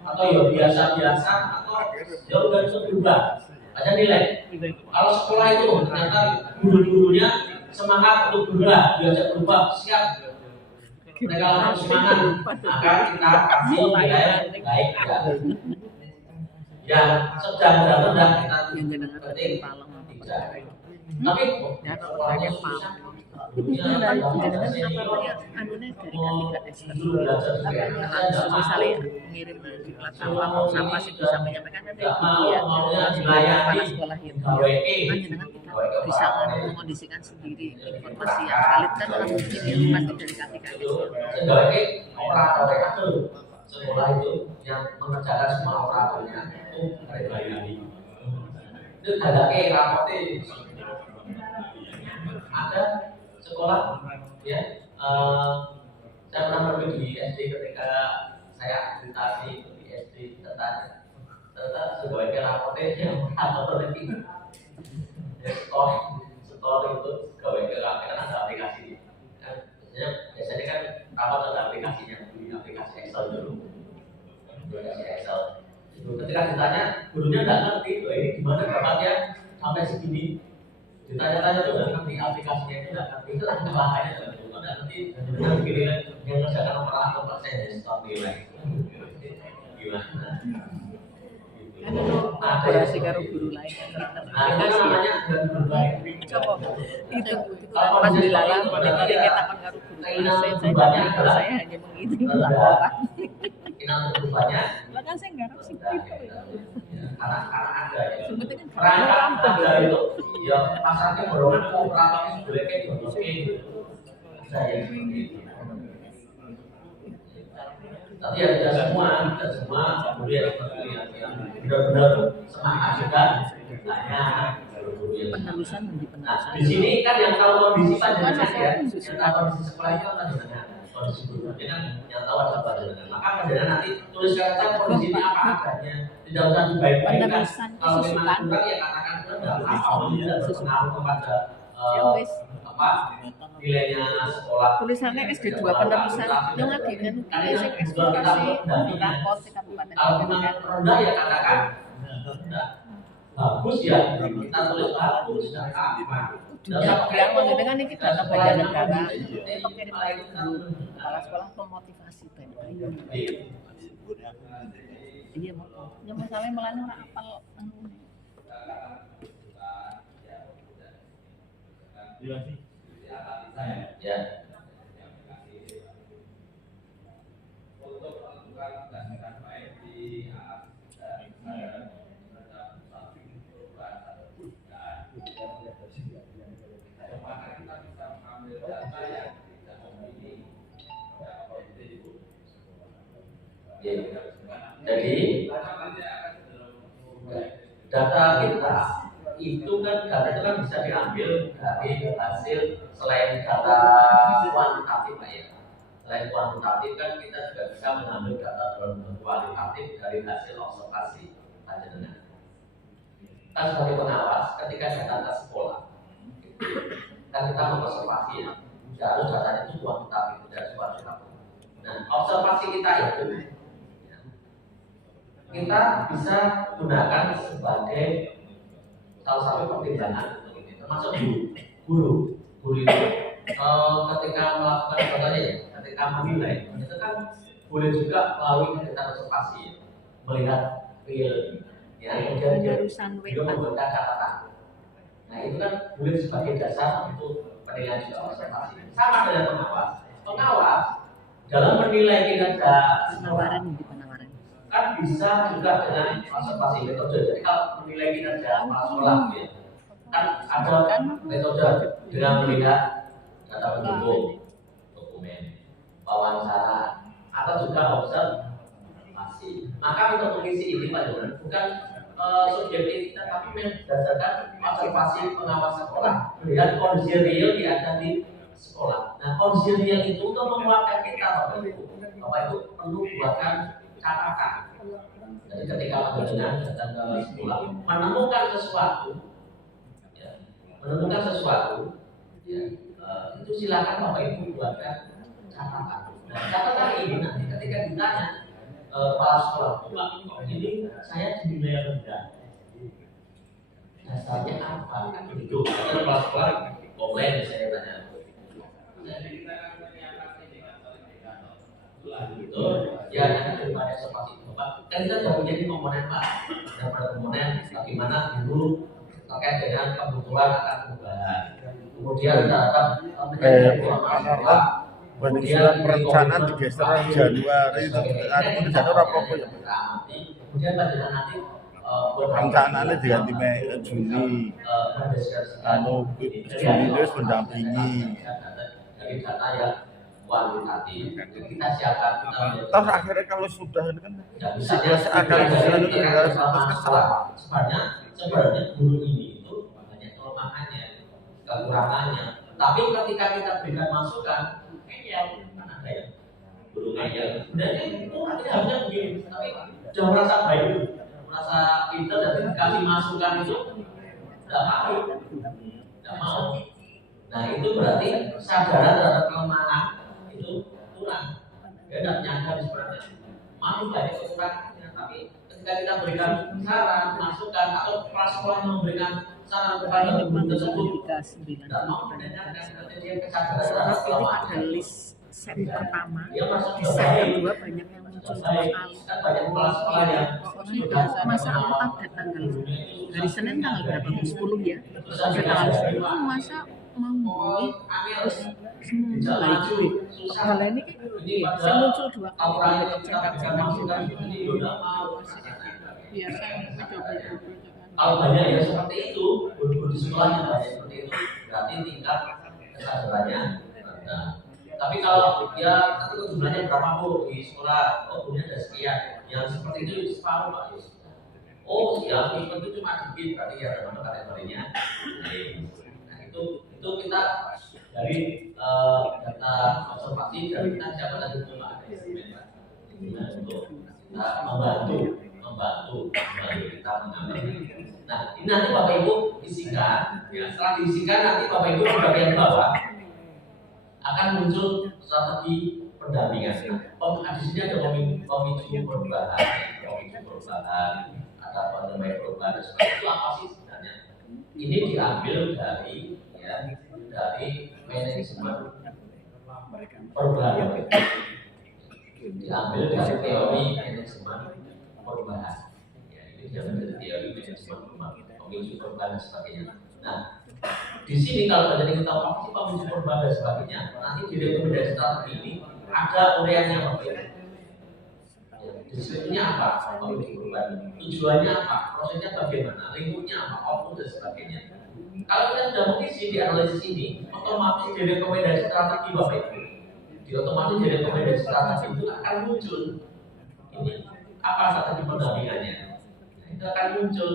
Atau ya biasa-biasa atau ya udah bisa berubah? Ada nilai. Kalau sekolah itu ternyata guru-gurunya semangat untuk berubah, biasa berubah, siap. Mereka langsung semangat, maka kita kasih nilai baik ya. Yang sedang dan rendah kita ketik tidak. Tapi orangnya susah. Misalnya mengirim sampah sih bisa menyampaikan ada kepala sekolah yang bisa mengondisikan sendiri informasi yang valid kan mungkin informasi dari kaki-kaki. Sekolah itu yang mengerjakan semua operatornya itu ada rapotnya. Ada sekolah ya, saya pernah pergi di SD ketika saya akreditasi di SD ternyata sebagai rapotnya yang atau itu store itu sebagai kan ada aplikasi kan, biasanya kan rapot ada aplikasinya, di aplikasi Excel dulu, aplikasi Excel itu ketika ditanya gurunya nggak ngerti ini gimana dapatnya sampai segini. Ditanya-tanya tuh nggak ngerti aplikasinya itu nggak ngerti, itu lah makanya nggak ngerti yang pilih yang ngerjakan operator persen stop nilai gimana? Kolaborasi karo guru lain kan Itu namanya dan berbaik. coba itu pas dilarang kita takon karo guru saya hanya mengikuti laporan Kita berubahnya bahkan saya nggak harus itu karena ada ya. sebetulnya Perangkat ada itu ya pasarnya berobat operatornya sebenarnya di saya seperti itu. Tapi ya tidak semua kemudian seperti yang benar-benar semangat juga banyak guru yang penerusan menjadi penerusan. Di sini kan yang tahu kondisi panjenengan ya, yang tahu kondisi sekolah itu kan panjenengan, kondisi guru kan yang tahu ada panjenengan. Maka panjenengan nanti tuliskan saja kondisi ini apa adanya, tidak usah dibaik-baikkan. Kalau memang kurang ya katakan kurang, tidak apa-apa, tidak berpengaruh kepada nilainya sekolah. Tulisannya SD 2 penerusan yang lagi kan basic ekspektasi rapor di kabupaten. Kalau memang rendah ya katakan bagus ya, kita tulis bagus, tidak apa. Yang mengenai ini kita data bagian negara untuk kirim lagi ke kepala sekolah memotivasi baik. Iya mau, yang masalahnya melani orang apal. Ya. Jadi data kita itu kan bisa diambil dari hasil selain data kuantitatif Pak ya. Selain kuantitatif kan kita juga bisa mengambil data kualitatif dari hasil observasi panjenengan. Kan sebagai pengawas ketika datang ke sekolah kan kita mengobservasi ya, harus datanya itu kuantitatif dan kualitatif. Nah, observasi kita itu kita bisa gunakan sebagai salah satu pertimbangan untuk ini, termasuk guru itu ketika melakukan contohnya ya, ketika menilai itu kan boleh juga melalui kegiatan observasi ya, melihat real ya, kemudian dia membuat catatan. Nah itu kan boleh sebagai dasar untuk penilaian juga observasi. Sama dengan pengawas dalam menilai kinerja Penawaran kan bisa juga dengan observasi metode. Jadi kalau menilai kinerja kepala sekolah ya, kan ada metode dengan melihat data pendukung, dokumen, wawancara, atau juga observasi. Maka untuk mengisi ini Pak Jonan bukan subjektif tapi berdasarkan observasi pengawas sekolah, melihat kondisi real yang ada di sekolah. Nah kondisi real itu untuk menguatkan kita Bapak Ibu perlu buatkan catatan. Jadi ketika panjenengan datang ke sekolah menemukan sesuatu, ya, itu silakan Bapak Ibu buatkan catatan. Nah catatan ini nanti ketika ditanya kepala sekolah, Pak ini saya dinilai rendah. Dasarnya apa? Kan begitu. Kepala sekolah komplain saya tanya. Itu ya daripada seperti itu Pak. Kan kita sudah punya komponen Pak. Daripada komponen bagaimana dulu terkait dengan kebutuhan akan perubahan. Kemudian terhadap kemudian perencanaan digeser Januari itu Januari apa ya? Kemudian pada nanti perencanaannya diganti Mei Juni. Juni itu mendampingi. Dari data yang kuantitatif kita siapkan Terus akhirnya kalau sudah kan situasi akan itu tinggal sebenarnya guru ini itu banyak kelemahannya, kekurangannya. Tapi ketika kita berikan masukan, kan ada ya guru ngeyel. Dan itu artinya harusnya begini. Tapi sudah merasa baik, merasa pintar dan dikasih masukan itu tidak mau. Nah itu berarti kesadaran terhadap kelemahan itu kurang. Dia tidak nyadar sebenarnya. Masih banyak kekurangannya, tapi ketika kita berikan saran, masukan atau kelas sekolah memberikan saran kepada guru tersebut, tidak mau mendengarkan. Berarti dia kesadaran terhadap kelemahan. Ada list set pertama, Dia masuk di set kedua banyak yang muncul soal. kan banyak kepala sekolah yang Masa aku update tanggal hari Senin tanggal berapa? 10 ya. Sampai tanggal 10 masa mau ini terus mulai juga. Hal ini saya muncul 2 kali cek masukan itu tidak mau. biasa coba. Kalau banyak ya seperti itu, guru di sekolah yang banyak seperti itu, berarti tingkat kesadarannya rendah. Tapi kalau ya satu jumlahnya berapa Bu di sekolah, oh punya ada sekian, yang seperti itu separuh Pak Yus. Oh ya, itu cuma sedikit, berarti ya termasuk kategorinya. Nah itu kita dari data observasi dan kita siapa tadi itu Pak untuk kita membantu kita mengambil. Nah ini nanti Bapak Ibu isikan, ya setelah diisikan nanti Bapak Ibu di bagian bawah akan muncul strategi pendampingan. Di sini ada pemicu perubahan, ada pendampingan perubahan. Seperti itu apa sih sebenarnya? Ini diambil dari manajemen perubahan. Diambil dari teori manajemen perubahan. Ya, ini diambil dari teori manajemen pemicu perubahan dan sebagainya. Nah, di sini kalau terjadi kita apa sih pemicu perubahan dan sebagainya, nanti di rekomendasi strategi ini ada uraiannya Bapak Ibu. Deskripsinya apa? Pemicu perubahan. Tujuannya apa? Prosesnya bagaimana? Lingkupnya apa? Output dan sebagainya. Kalau kita sudah mengisi di analisis ini, otomatis di rekomendasi strategi Bapak Ibu. Otomatis di rekomendasi strategi itu akan muncul ini apa strategi pendampingannya. Itu akan muncul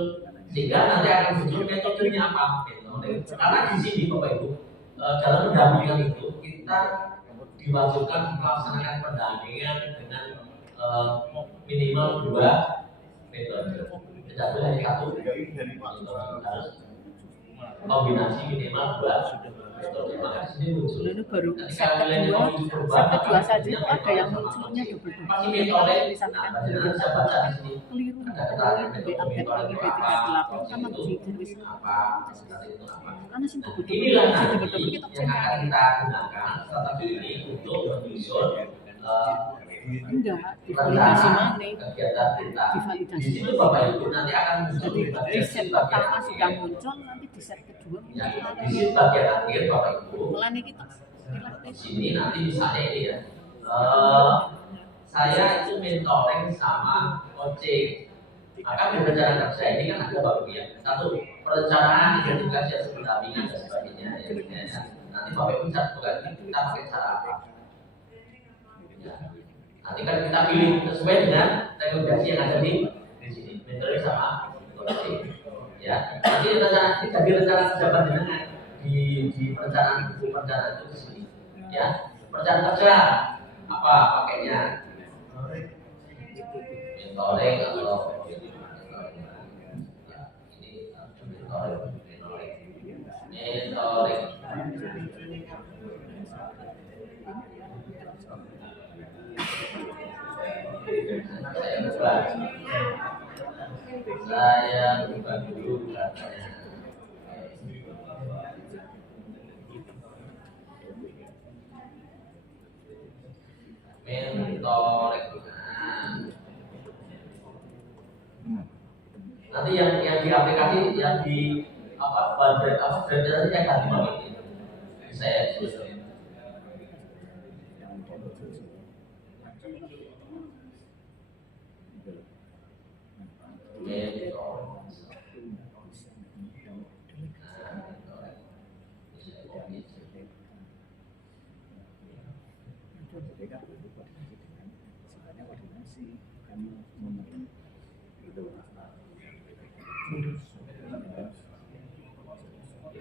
Sehingga nanti akan muncul metodenya apa mentoring. Karena di sini Bapak Ibu dalam pendampingan itu kita diwajibkan melaksanakan pendampingan dengan minimal 2 metode. Tidak boleh hanya satu, harus kombinasi minimal 2 metode. Maka di sini muncul. Ini baru set kedua saja itu ada yang munculnya double-double. Pasti metode Disampaikan bisa baca di sini. keliru. Ada keterangan B38 B38 sama di jenis apa, itu apa. karena sih double-double. Inilah nanti Double-double kita yang akan cari. kita gunakan strategi ini untuk menyusun Enggak, divalidasi mana? kegiatan kita. Di Divalidasi situ mana? Bapak Ibu nanti akan muncul Jadi di set pertama sudah muncul, nanti di set kedua ya, muncul di situ bagian akhir Bapak Ibu. mulai kita Di sini nanti misalnya ini ya, saya itu mentoring sama coaching. Maka di rencana kerja ini kan ada Bapak Ibu ya. Satu, perencanaan, identifikasi hasil pendampingan dan sebagainya. Ya. Nanti Bapak Ibu bisa bukan kita pakai cara apa. Ya. Nanti kan kita pilih sesuai dengan rekomendasi yang ada di sini. Mentoring sama coaching. Ya. Nanti rencana ini jadi rencana kerja panjenengan di perencanaan itu di sini. Ya. Perencanaan kerja apa pakainya? Mentoring atau mentoring. Saya buka dulu katanya. Mentoring. Nanti yang di aplikasi yang di grade nanti saya ganti Bapak ini. Saya tulis.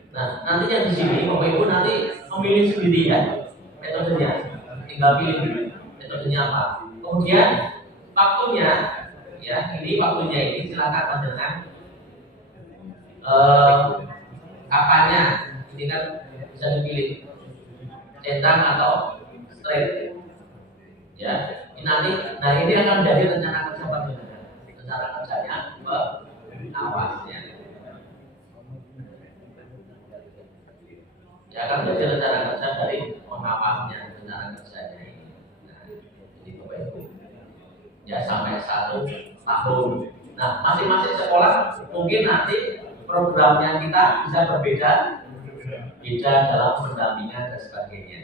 Nah, nanti yang di sini Bapak Ibu nanti memilih sendiri ya metodenya. Tinggal pilih metodenya apa. Kemudian waktunya ya, ini waktunya ini silakan panjenengan apanya. Ini kan bisa dipilih centang atau straight. Ya, ini nanti ini akan menjadi rencana kerja panjenengan. Rencana kerjanya awasnya. Ya akan menjadi rencana kerja dari pengawasnya rencana kerjanya ini. Nah, jadi Bapak Ibu ya sampai 1 tahun. Nah, masing-masing sekolah mungkin nanti programnya kita bisa berbeda dalam pendampingan dan sebagainya.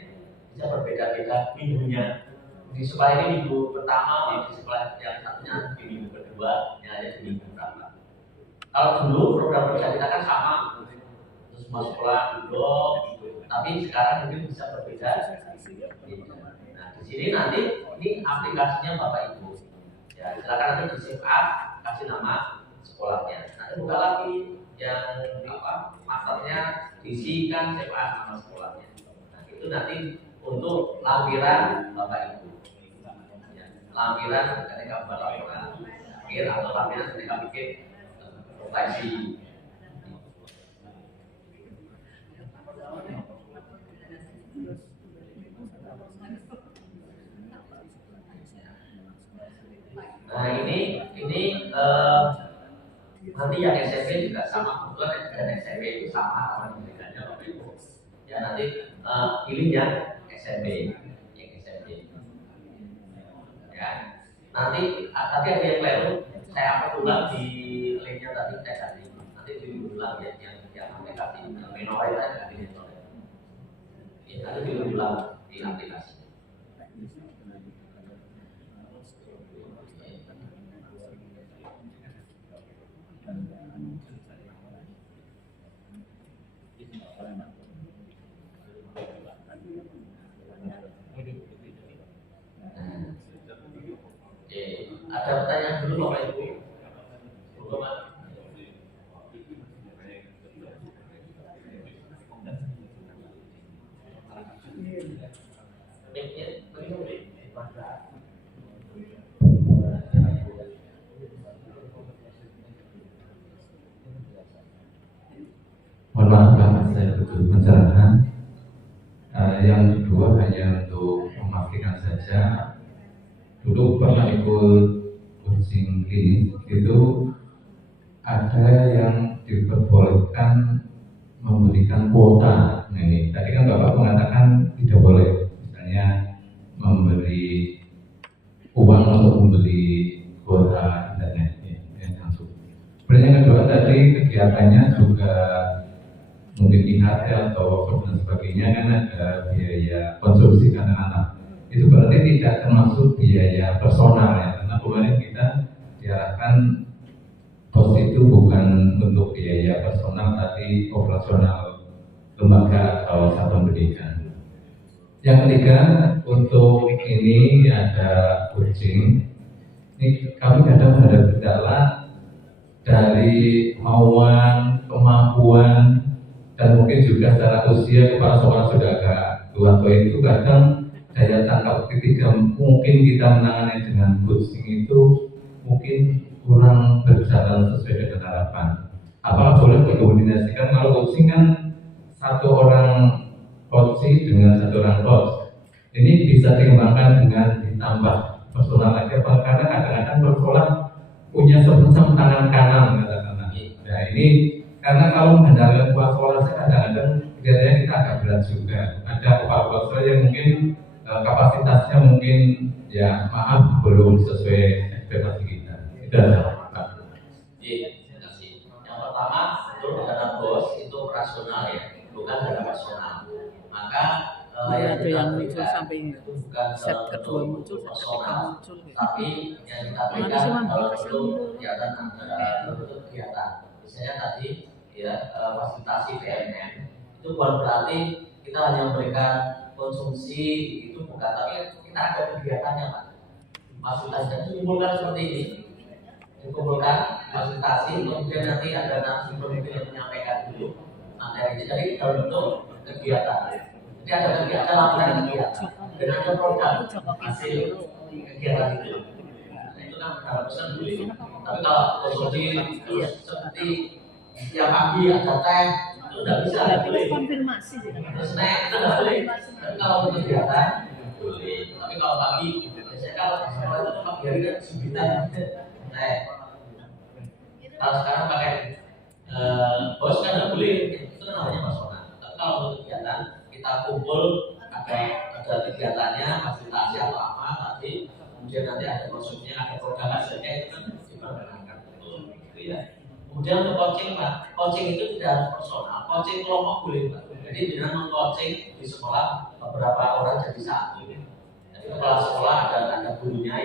Bisa berbeda-beda minggunya. Di sekolah ini minggu pertama, di sekolah yang satunya di minggu kedua, yang ada di minggu berapa. Kalau dulu program kerja kita kan sama, terus semua sekolah dulu, tapi sekarang mungkin bisa berbeda. Nah, di sini nanti ini aplikasinya Bapak Ibu. Ya, silakan nanti di save as, kasih nama sekolahnya. Nanti buka lagi yang masternya diisikan save as nama sekolahnya. Nah, itu nanti untuk lampiran Bapak Ibu. Ya, lampiran ketika buat laporan akhir atau lampiran ketika bikin refleksi. Nah ini nanti yang SMP juga sama, kebetulan dan SMP itu sama memberikannya Bapak Ibu. Ya nanti pilih yang SMP, Ya nanti tapi ada yang keliru, saya ulang di linknya tadi saya ganti. Nanti diulang ya yang aplikasi yang menolak saya ganti menolak. Ya nanti diulang di aplikasi. Ada pertanyaan dulu Bapak Ibu? saya dulu pernah ikut coaching klinis itu ada yang diperbolehkan memberikan kuota. Nah, ini tadi kan Bapak mengatakan tidak boleh, misalnya memberi uang untuk membeli kuota internet ya, langsung. Kemudian yang kedua tadi kegiatannya juga mungkin IHT atau workshop dan sebagainya kan ada biaya konsumsi anak-anak. Itu berarti tidak termasuk biaya personal ya, karena kemarin kita diarahkan pos itu bukan untuk biaya personal tapi operasional lembaga atau satuan pendidikan. Yang ketiga untuk ini ada coaching. Ini kami kadang ada kendala dari kemauan, kemampuan, dan mungkin juga secara usia kepala sekolah sudah agak tua-tua itu kadang daya tangkap ketika mungkin kita menangani dengan coaching itu mungkin kurang berjalan sesuai dengan harapan. Apakah boleh dikombinasikan? Kalau coaching kan satu orang coaching dengan satu orang coach. Ini bisa dikembangkan dengan ditambah personal lagi apa? Karena kadang-kadang sekolah punya semacam tangan kanan katakanlah. Nah ini karena kalau mengandalkan kepala sekolah saya kadang-kadang kelihatannya kita agak berat juga. Ada kepala sekolah yang mungkin kapasitasnya mungkin ya maaf belum sesuai ekspektasi kita. Itu adalah Pak. Iya, terima kasih. Yang pertama, untuk dana bos itu operasional ya, bukan dana personal. Maka yang ada yang muncul berikan sampai itu bukan set kedua muncul, set ketiga personal, muncul gitu. tapi yang kita berikan dalam bentuk kegiatan bentuk kegiatan. Misalnya tadi ya fasilitasi PMN itu bukan berarti kita hanya memberikan konsumsi itu bukan, tapi kita ada kegiatannya Pak. Fasilitasi dan dikumpulkan seperti ini, dikumpulkan fasilitasi, kemudian nanti ada narasi pemimpin yang menyampaikan dulu materi. Jadi dalam bentuk kegiatan. Jadi ada kegiatan, laporan kegiatan, dan ada produk hasil kegiatan itu. Nah, itu kan dalam pesan boleh. Tapi kalau konsumsi seperti setiap pagi ada teh itu tidak bisa. Boleh konfirmasi sih. Terus snack itu tidak boleh. Tapi kalau untuk kegiatan boleh. Tapi kalau pagi biasanya kalau sekolah itu pagi hari kan subitan. Kalau sekarang pakai bos kan nggak boleh, itu kan namanya personal. Tapi kalau untuk kegiatan kita kumpul ada kegiatannya, fasilitasi atau apa tadi, kemudian nanti ada konsumsinya, ada program hasilnya itu kan diperkenalkan betul, gitu ya. Kemudian untuk coaching Pak, coaching itu tidak harus personal, coaching kelompok boleh Pak. Jadi dengan meng-coaching di sekolah beberapa orang jadi satu. Jadi kepala sekolah ada gurunya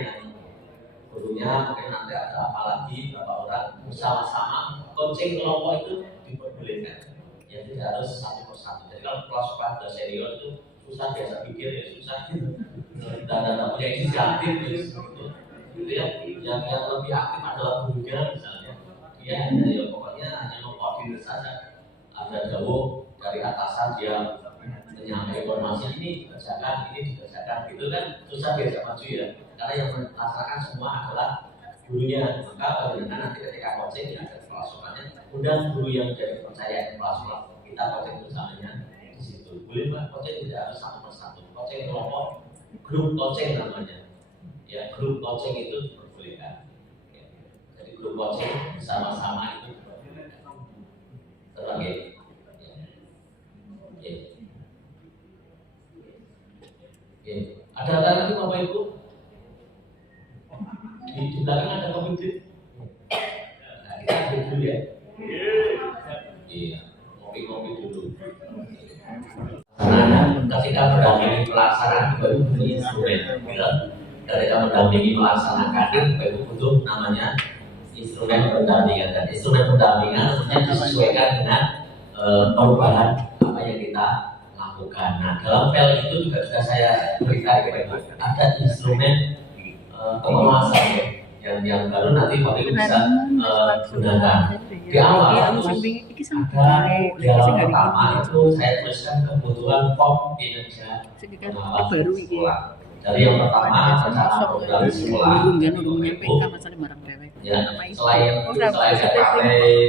mungkin nanti ada apa lagi beberapa orang bersama-sama coaching kelompok itu diperbolehkan. Ya tidak harus satu persatu. Jadi kalau kelas sekolah sudah senior itu susah biasa pikir ya susah. Dan punya inisiatif gitu ya. Yang lebih aktif adalah gurunya misalnya. Dia ya pokoknya hanya mengkoordinir saja. Ada jauh dari atasan dia menyampaikan informasi ini dikerjakan gitu kan susah biasa maju ya. Karena yang melaksanakan semua adalah gurunya. Maka bagaimana nanti ketika coaching ada kepala sekolahnya, undang guru yang jadi kepercayaan kepala sekolah, kita coaching bersamanya di situ. Boleh Pak, coaching tidak harus satu persatu. Coaching kelompok, grup coaching namanya. Ya, grup coaching itu diperbolehkan. Ya. Jadi grup coaching bersama-sama itu diperbolehkan. Terlagi. Ada lagi Bapak Ibu? Di belakang ada komite. Nah, kita ambil dulu ya. Iya, ngopi-ngopi dulu. Karena ketika mendampingi pelaksanaan baru butuh instrumen, ketika mendampingi melaksanakan baru butuh namanya instrumen pendampingan. Dan instrumen pendampingan sebenarnya disesuaikan dengan perubahan apa yang kita lakukan. Nah, dalam PEL itu juga sudah saya berikan kepada Ibu. Ada instrumen pengawasan yang baru nanti Bapak Ibu bisa gunakan. Di awal ada dialog pertama itu saya tuliskan kebutuhan form kinerja pengawas sekolah. Dari yang pertama rencana program sekolah. Ya, selain JKT,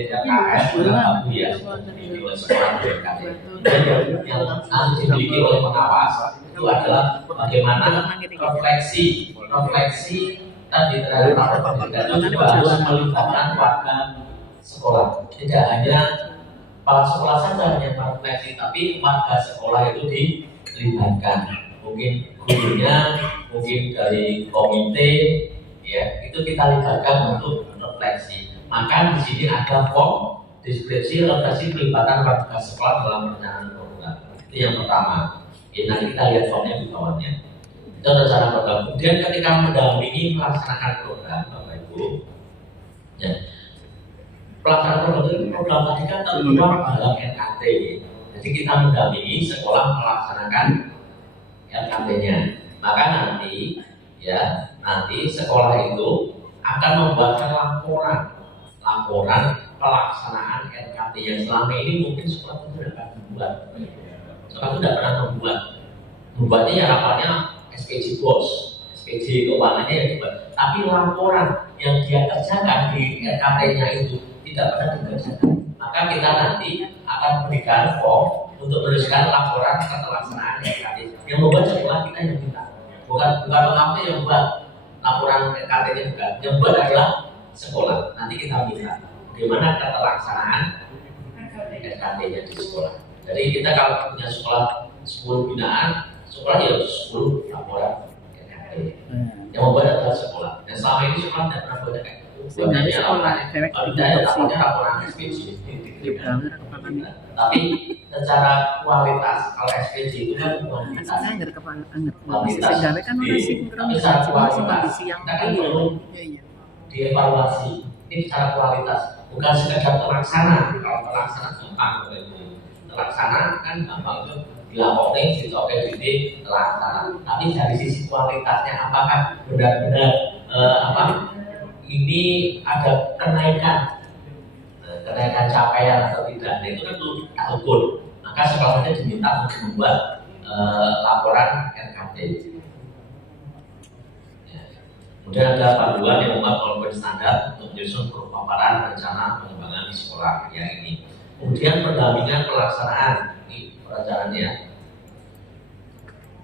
JKS, Abu ya, sekolah JKT. Yang harus dimiliki oleh pengawas itu adalah bagaimana refleksi tadi terhadap rapor pendidikan itu juga harus melibatkan warga sekolah. Tidak hanya kepala sekolah saja yang merefleksi, tapi warga sekolah itu dilibatkan. Mungkin gurunya, mungkin dari komite, ya itu kita libatkan untuk refleksi. Maka di sini ada form deskripsi refleksi pelibatan warga sekolah dalam perencanaan program. Itu yang pertama. Ya, nanti kita lihat formnya di bawahnya. Itu rencana program. Kemudian ketika mendampingi melaksanakan program, Bapak Ibu, ya, pelaksanaan program tadi kan tertuang dalam RKT. Jadi kita mendampingi sekolah melaksanakan RKT-nya. Maka nanti sekolah itu akan membuatkan laporan pelaksanaan RKT yang selama ini mungkin sekolah itu tidak pernah membuat. Sekolah itu tidak pernah membuatnya ya rapatnya SPJ bos, SPJ keuangannya yang dibuat. Tapi laporan yang dia kerjakan di RKT-nya itu tidak pernah dikerjakan. Maka kita nanti akan berikan form untuk menuliskan laporan pelaksanaan RKT. Yang membuat sekolah kita yang minta, bukan mengapa yang membuat laporan RKT-nya bukan. Yang membuat adalah sekolah. Nanti kita minta bagaimana pelaksanaan RKT-nya di sekolah. Jadi kita kalau punya sekolah 10 binaan, sekolah ya 10 laporan RKT. Yang membuat adalah sekolah. Dan selama ini sekolah tidak pernah buat kayak itu. Sebenarnya sekolah laporannya laporan SPJ. Tapi secara kualitas kalau SPJ itu kan kualitas. Asalnya nggak kepala kualitas. Sehingga kan udah sinkron kondisi yang kita kan perlu dievaluasi. Ini secara kualitas, bukan sekedar terlaksana. Kalau terlaksana gampang, terlaksana kan gampang itu dilaporin, oke jadi terlaksana. Tapi dari sisi kualitasnya, apakah benar-benar ini ada kenaikan capaian atau tidak? Nah, itu kan perlu kita ukur. Maka sekolahnya diminta untuk membuat laporan RKT. Kemudian ada panduan yang membuat poin standar untuk menyusun pemaparan rencana pengembangan di sekolah yang ini. Kemudian pendampingan pelaksanaan, ini perencanaannya.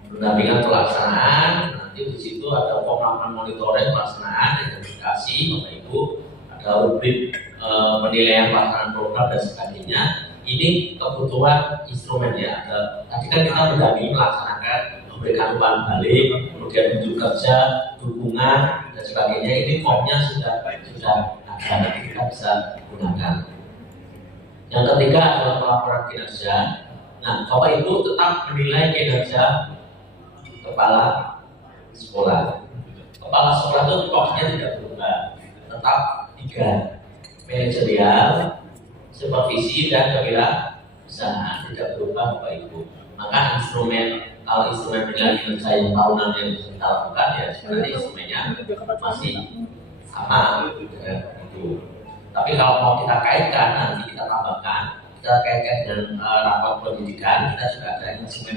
Pendampingan pelaksanaan, nanti di situ ada pemaparan monitoring pelaksanaan, identifikasi, Bapak Ibu, ada rubrik penilaian pelaksanaan program dan sebagainya. Ini kebutuhan instrumennya. Tadi kan kita mendampingi melaksanakan memberikan umpan balik, kemudian bentuk kerja, dukungan dan sebagainya. Ini formnya sudah ada, nanti kita bisa gunakan. Yang ketiga adalah pelaporan kinerja. Nah, Bapak Ibu tetap menilai kinerja kepala sekolah. Kepala sekolah itu porsinya tidak berubah, tetap 3: manajerial, supervisi dan kewirausahaan, tidak berubah, Bapak Ibu. Maka kalau instrumen penilaian kinerja yang tahunan yang bisa kita lakukan ya sebenarnya instrumennya masih sama dengan itu. Tapi kalau mau kita kaitkan, nanti kita tambahkan, kita kaitkan dengan rapor pendidikan, kita juga ada instrumen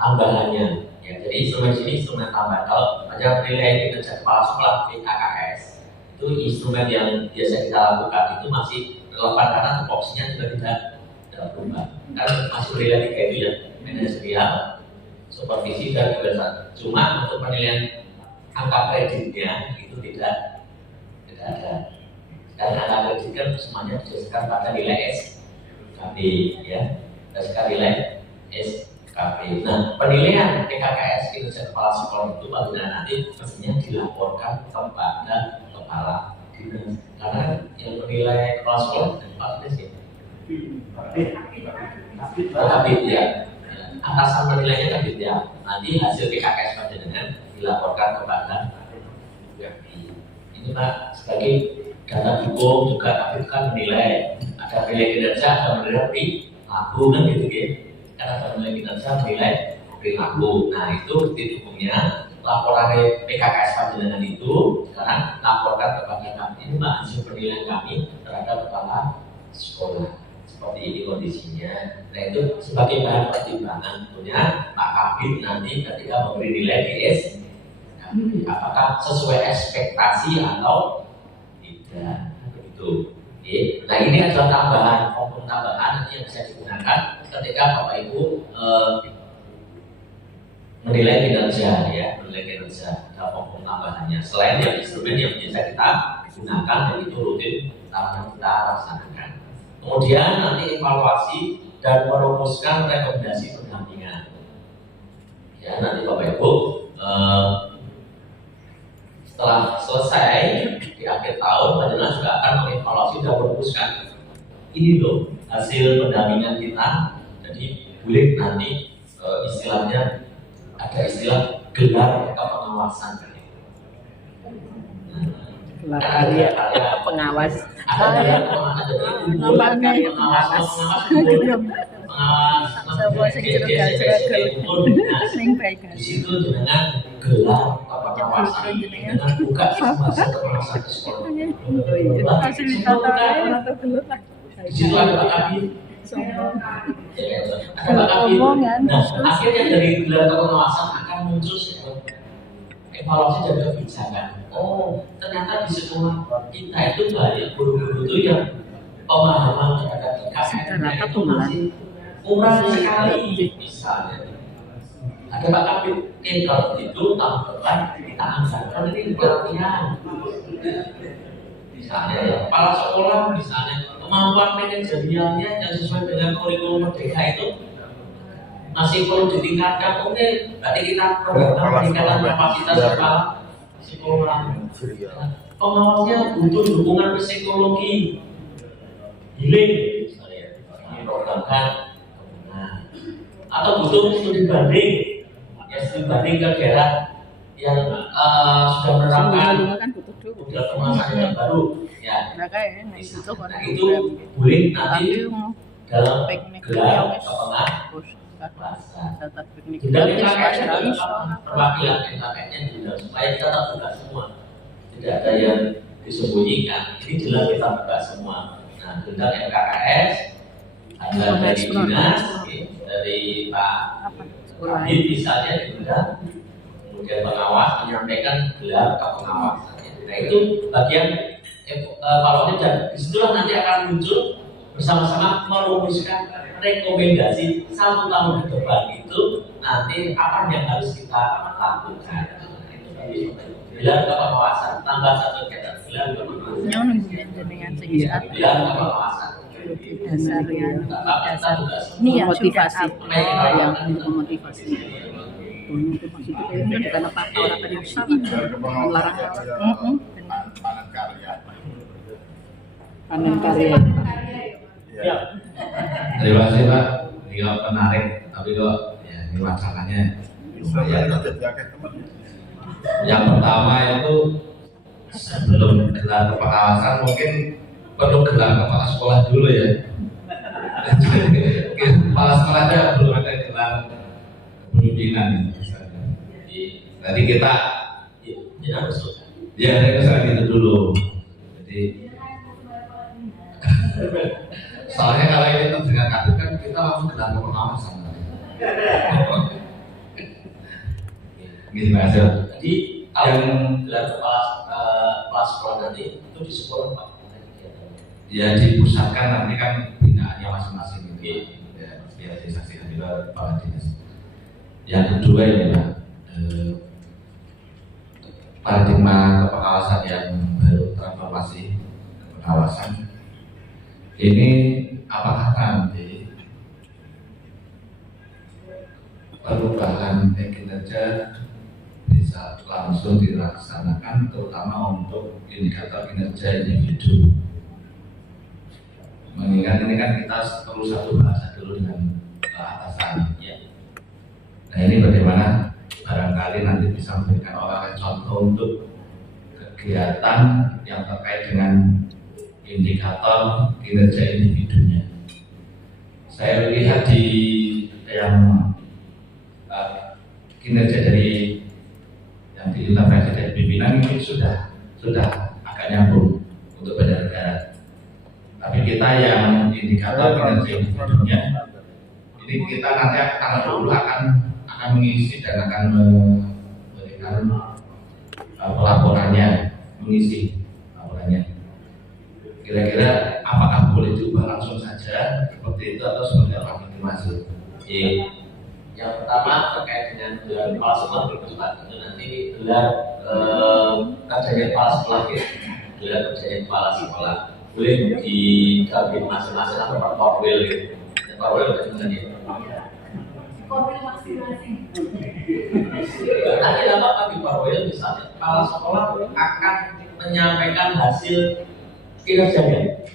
tambahannya. Ya, jadi instrumen sini instrumen tambahan. Kalau aja penilaian kinerja kepala sekolah PKKS itu instrumen yang biasa kita lakukan itu masih relevan karena tupoksinya juga tidak berubah. Karena masih penilaian 3 itu ya, manajerial, supervisi dan kebiasaan. Cuma untuk penilaian angka kreditnya itu tidak ada. Karena angka kredit kan semuanya berdasarkan pada nilai SKP, ya, berdasarkan nilai SKP. Nah, penilaian PKKS kinerja kepala sekolah itu apabila nanti mestinya dilaporkan kepada kepala dinas. Karena yang menilai kepala sekolah dan kepala dinas ya. Kabit ya. Atasan menilainya kabit ya. Nanti hasil PKKS pada dengan dilaporkan kepada ini Pak sebagai data hukum juga kabit kan menilai ada nilai kinerja, ada menilai perilaku kan gitu ya. Karena ada nilai kinerja menilai perilaku. Nah itu bukti hukumnya laporan PKKS pada dengan itu sekarang laporkan kepada kami. Ini Pak hasil penilaian kami terhadap kepala sekolah. Seperti ini kondisinya. Nah itu sebagai bahan pertimbangan tentunya Pak Kabit nanti ketika memberi nilai DS apakah sesuai ekspektasi atau tidak begitu. Nah ini adalah tambahan komponen tambahan nanti yang bisa digunakan ketika Bapak Ibu menilai kinerja ya, menilai kinerja ada form tambahannya selain yang instrumen yang biasa kita gunakan dan itu rutin kita laksanakan. Kemudian nanti evaluasi dan merumuskan rekomendasi pendampingan. Ya nanti Bapak Ibu setelah selesai di akhir tahun, Bapak juga akan mengevaluasi dan merumuskan ini loh hasil pendampingan kita. Jadi boleh nanti istilahnya ada istilah gelar pengawasan. Gelar karya pengawas. Gelar karya pengawas. Sebuah di situ dengan gelar pengawasan dengan buka masa pengawasan di sekolah. Di situ ada Pak Kabin. Nah, akhirnya dari gelar pengawasan akan muncul evaluasi dan kebijakan. Oh, ternyata di sekolah kita itu banyak guru-guru itu yang pemahaman terhadap KKN itu masih kurang sekali. Misalnya, ada Pak Kabin, kalau itu tahun depan kita anggarkan ini pelatihan. Misalnya ya, kepala sekolah misalnya kemampuan manajerialnya yang sesuai dengan kurikulum merdeka itu masih perlu ditingkatkan. Oke, berarti kita program peningkatan kapasitas kepala sekolah. Pengawasnya butuh dukungan psikologi, healing, misalnya diprogramkan. Atau butuh studi banding, ya studi banding ke daerah yang sudah menerapkan model pengawasan yang baru. Ya, nah itu boleh nanti dalam gelar kepala dan perwakilan KKN juga supaya kita terbuka semua, tidak ada yang disembunyikan. Ini jelas kita buka semua. Nah, tentang KKS ada dari dinas, dari Pak Kabin misalnya diundang, kemudian pengawas menyampaikan gelar kepengawasan. Nah itu bagian evaluasi dan disitulah nanti akan muncul bersama-sama merumuskan rekomendasi 1 tahun ke depan itu nanti apa yang harus kita lakukan. Gelar kepengawasan tambah 1 kata gelar kepengawasan. Gelar kepengawasan. Dasar ini yang motivasi, yang memotivasi. Motivasi itu kayaknya bukan apa-apa orang pada melarang panen karya. Ya. Terima kasih Pak. Ini kok menarik, tapi kok ya ini wacana lumayan. Yang pertama itu sebelum gelar pengawasan mungkin perlu gelar kepala sekolah dulu ya. Kepala sekolahnya belum ada gelar kepemimpinan. Nanti kita ya saya gitu dulu. Jadi soalnya kalau ini dengan kabin kan kita langsung gelar pengawasan. Gitu Mas. Jadi yang gelar kepala sekolah nanti itu di sekolah Pak. Ya dipusatkan nanti kan binaannya masing-masing gitu. Ya, biar disaksikan juga Pak Dinas. Yang kedua ini Pak, paradigma pengawasan yang baru transformasi pengawasan ini apakah nanti perubahan kinerja bisa langsung dilaksanakan terutama untuk indikator kinerja individu. Mengingat ini kan kita perlu satu bahasa dulu dengan atasan. Ya. Nah ini bagaimana barangkali nanti bisa memberikan contoh untuk kegiatan yang terkait dengan indikator kinerja individunya. Saya lihat di yang kinerja dari yang diintervensi dari pimpinan ini sudah agak nyambung untuk banyak negara. Tapi kita yang indikator kinerja individunya ini kita nanti tanggal 20 akan mengisi dan akan memberikan pelaporannya, mengisi laporannya. Kira-kira apakah boleh diubah langsung saja seperti itu atau seperti apa? Masuk. Yang pertama terkait dengan gelar kepala sekolah berkecuali itu nanti gelar kerjanya kepala sekolah gitu. Gelar kerjanya kepala sekolah boleh digabung masing-masing atau per korwil gitu. Korwil bagaimana dia? Korwil masing-masing. Nanti apa di korwil misalnya kepala sekolah akan menyampaikan hasil kinerjanya.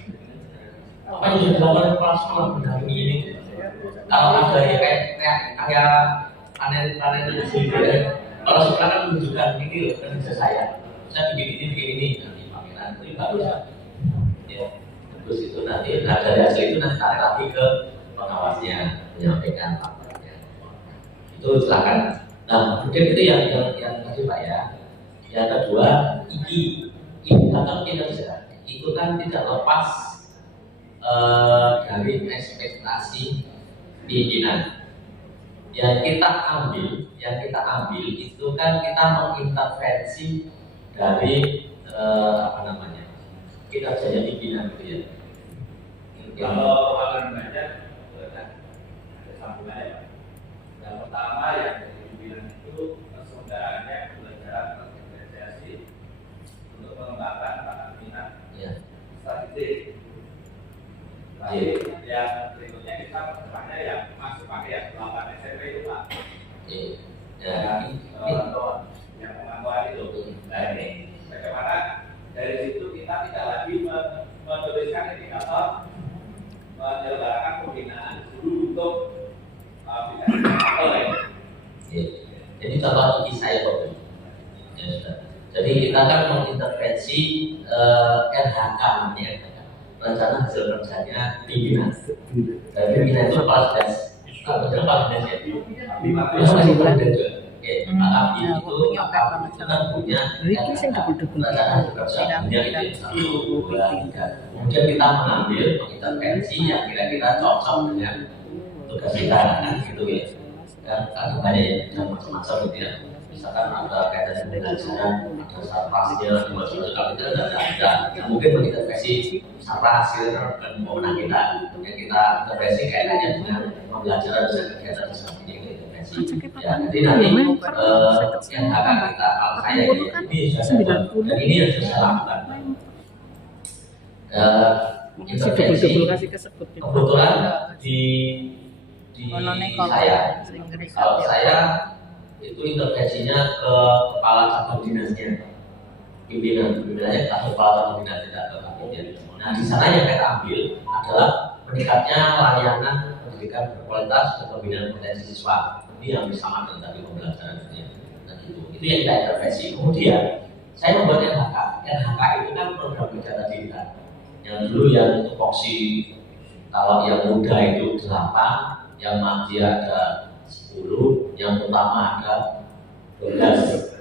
Apa yang sudah dilakukan kepala sekolah mendampingi ini? Kalau ada ya kayak panen hasil ya. Kalau sekolah kan menunjukkan ini loh kerja saya bikin ini nanti pameran itu bagus ya. Terus itu nanti dari hasil itu nanti tarik lagi ke pengawasnya menyampaikan laporannya. Itu silakan. Nah, mungkin itu yang tadi Pak ya. Yang kedua, indikator kinerja itu kan tidak lepas dari ekspektasi pimpinan. Yang kita ambil itu kan kita mengintervensi dari kinerjanya pimpinan gitu ya. Kalau akan banyak ada sambungannya. Yang pertama yang dari pimpinan itu keselenggaraannya belajar apresiasi untuk mengembangkan bakat minat statistik. Lalu yang berikutnya kita pertemuannya yang masuk pakai yang 8 SMP itu Pak. Yang pemantauan itu. Nah ini bagaimana dari situ kita tidak lagi menuliskan indikator menyelenggarakan pembinaan guru untuk jadi contoh ini saya Pak. Jadi kita kan mengintervensi RHK namanya, rencana hasil kerjanya pimpinan. Dan pimpinan itu kepala dinas, kepala dinas ya. Masih kepala dinas juga. Oke, maka itu kan punya rencana hasil kerja punya itu 1, 2, 3. Kemudian kita mengambil mengintervensi yang kira-kira cocok dengan tugas kita kan gitu ya. Kan banyak yang macam-macam gitu ya. Misalkan ada kaitan dengan pelajaran, ada sarpasnya, kalau itu ada mungkin mengintervensi sarpas dan pemenang kita yang kita intervensi kaitannya dengan pembelajaran dan kegiatan seperti ini intervensi. Ya, jadi nanti yang akan kita saya ini sudah dan ini yang saya lakukan. Intervensi kebetulan di saya, kalau saya itu intervensinya ke kepala cabang dinasnya, pimpinannya ke kepala cabang dinas tidak ke kapolda. Nah di sana yang kita ambil adalah meningkatnya layanan pendidikan berkualitas dan pembinaan potensi siswa. Ini yang sama dengan tadi pembelajaran dan itu yang kita intervensi. Kemudian saya membuat NHK. NHK itu kan program kerja tadi kan. Yang dulu yang tupoksi kalau yang muda itu 8, yang masih ada 10, yang utama ada 12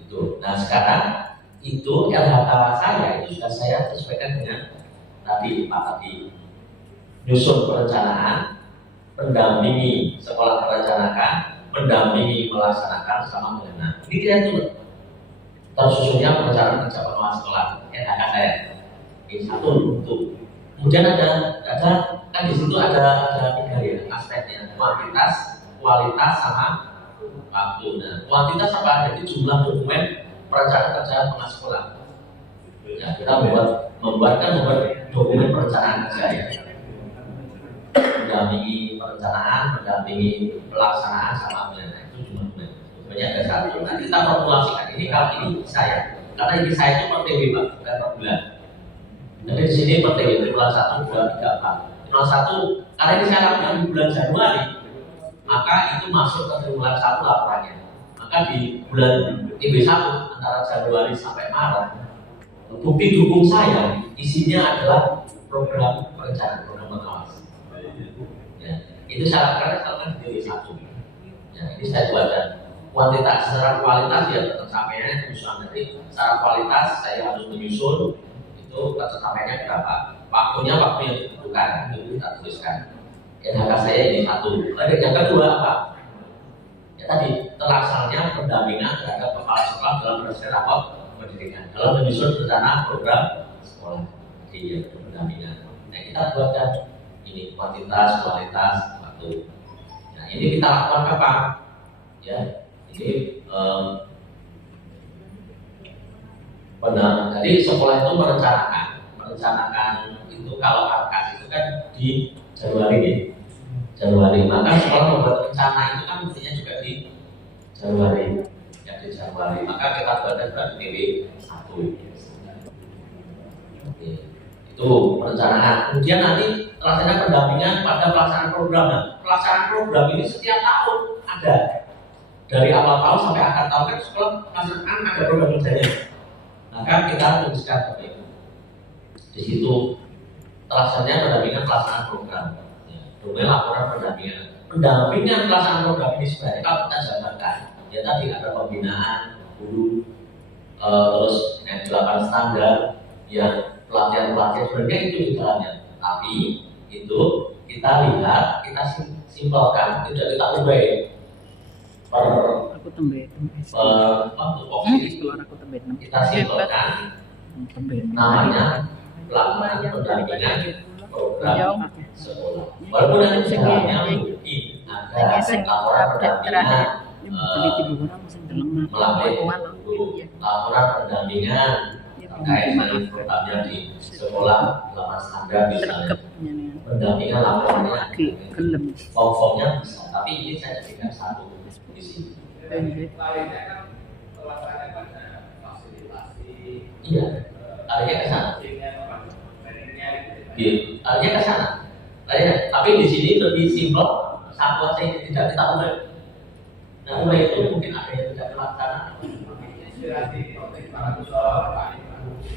itu. Nah sekarang itu LHK saya itu sudah saya sesuaikan dengan tadi nyusun perencanaan, pendampingi sekolah merencanakan, pendampingi melaksanakan sama mengenal. Ini kita itu tersusunnya perencanaan kerja pengelola sekolah LHK saya. Ini satu untuk. Kemudian ada kan di situ ada 3 ya aspeknya, kuantitas, kualitas sama waktu. Nah, kuantitas apa? Jadi jumlah dokumen perencanaan kerja pengelola sekolah. Ya, kita membuat dokumen perencanaan kerja ya. Mendampingi perencanaan, mendampingi pelaksanaan sama penilaian itu jumlah dokumen. Dokumennya ada 1. Nanti kita formulasikan ini kalau ini saya, karena ini saya itu per TW Pak, bukan per bulan. Jadi di sini per TW triwulan 1, 2, 3, 4. Triwulan 1 karena ini saya lakukan di bulan Januari, maka itu masuk ke triwulan 1 laporannya. Maka di bulan TB1 antara Januari sampai Maret, bukti dukung saya isinya adalah program perencanaan, program pengawas. Ya, itu saya lakukan di TB1. Ya, ini saya buatkan kuantitas secara kualitas ya tercapainya penyusunan tadi. Secara kualitas saya harus menyusun itu tercapainya berapa. Waktu yang dibutuhkan itu kita tuliskan. NHK saya ini 1. Yang kedua apa? Ya tadi terlaksananya pendampingan terhadap kepala sekolah dalam proses rapor pendidikan dalam menyusun rencana program sekolah di pendampingan. Nah kita buatkan ini kuantitas, kualitas, waktu. Nah ini kita lakukan kapan? Ya Jadi benar. Jadi sekolah itu merencanakan itu kalau AKAS itu kan di Januari. Maka sekolah membuat rencana itu kan mestinya juga di Januari. Ya di Januari. Maka kita buatkan juga di TV1. Itu perencanaan. Kemudian nanti terlaksana pendampingan pada pelaksanaan program. Nah, pelaksanaan program ini setiap tahun ada. Dari awal tahun sampai akhir tahun kan sekolah pelaksanaan ada program kerjanya. Maka kita tuliskan seperti itu. Di situ terlaksananya pendampingan pelaksanaan program. Kemudian laporan pendampingan. Pendampingan pelaksanaan program ini sebenarnya kalau kita jabarkan, ya tadi ada pembinaan guru, terus yang 8 standar, yang pelatihan sebenarnya itu di dalamnya. Tapi itu kita lihat, kita simpelkan, tidak kita ubah kita simpelkan namanya pelaksanaan pendampingan program sekolah. Walaupun nanti sebenarnya mungkin ada laporan pendampingan melalui laporan pendampingan terkait dengan programnya di sekolah 8 standar misalnya, pendampingan laporannya, form-formnya bisa. Tapi ini saya jadikan satu di sini. Iya, artinya ke sana. Iya, artinya ke sana. Tapi di sini lebih simpel, satu aja yang tidak kita ubah. Nah, ubah itu mungkin ada yang tidak terlaksana.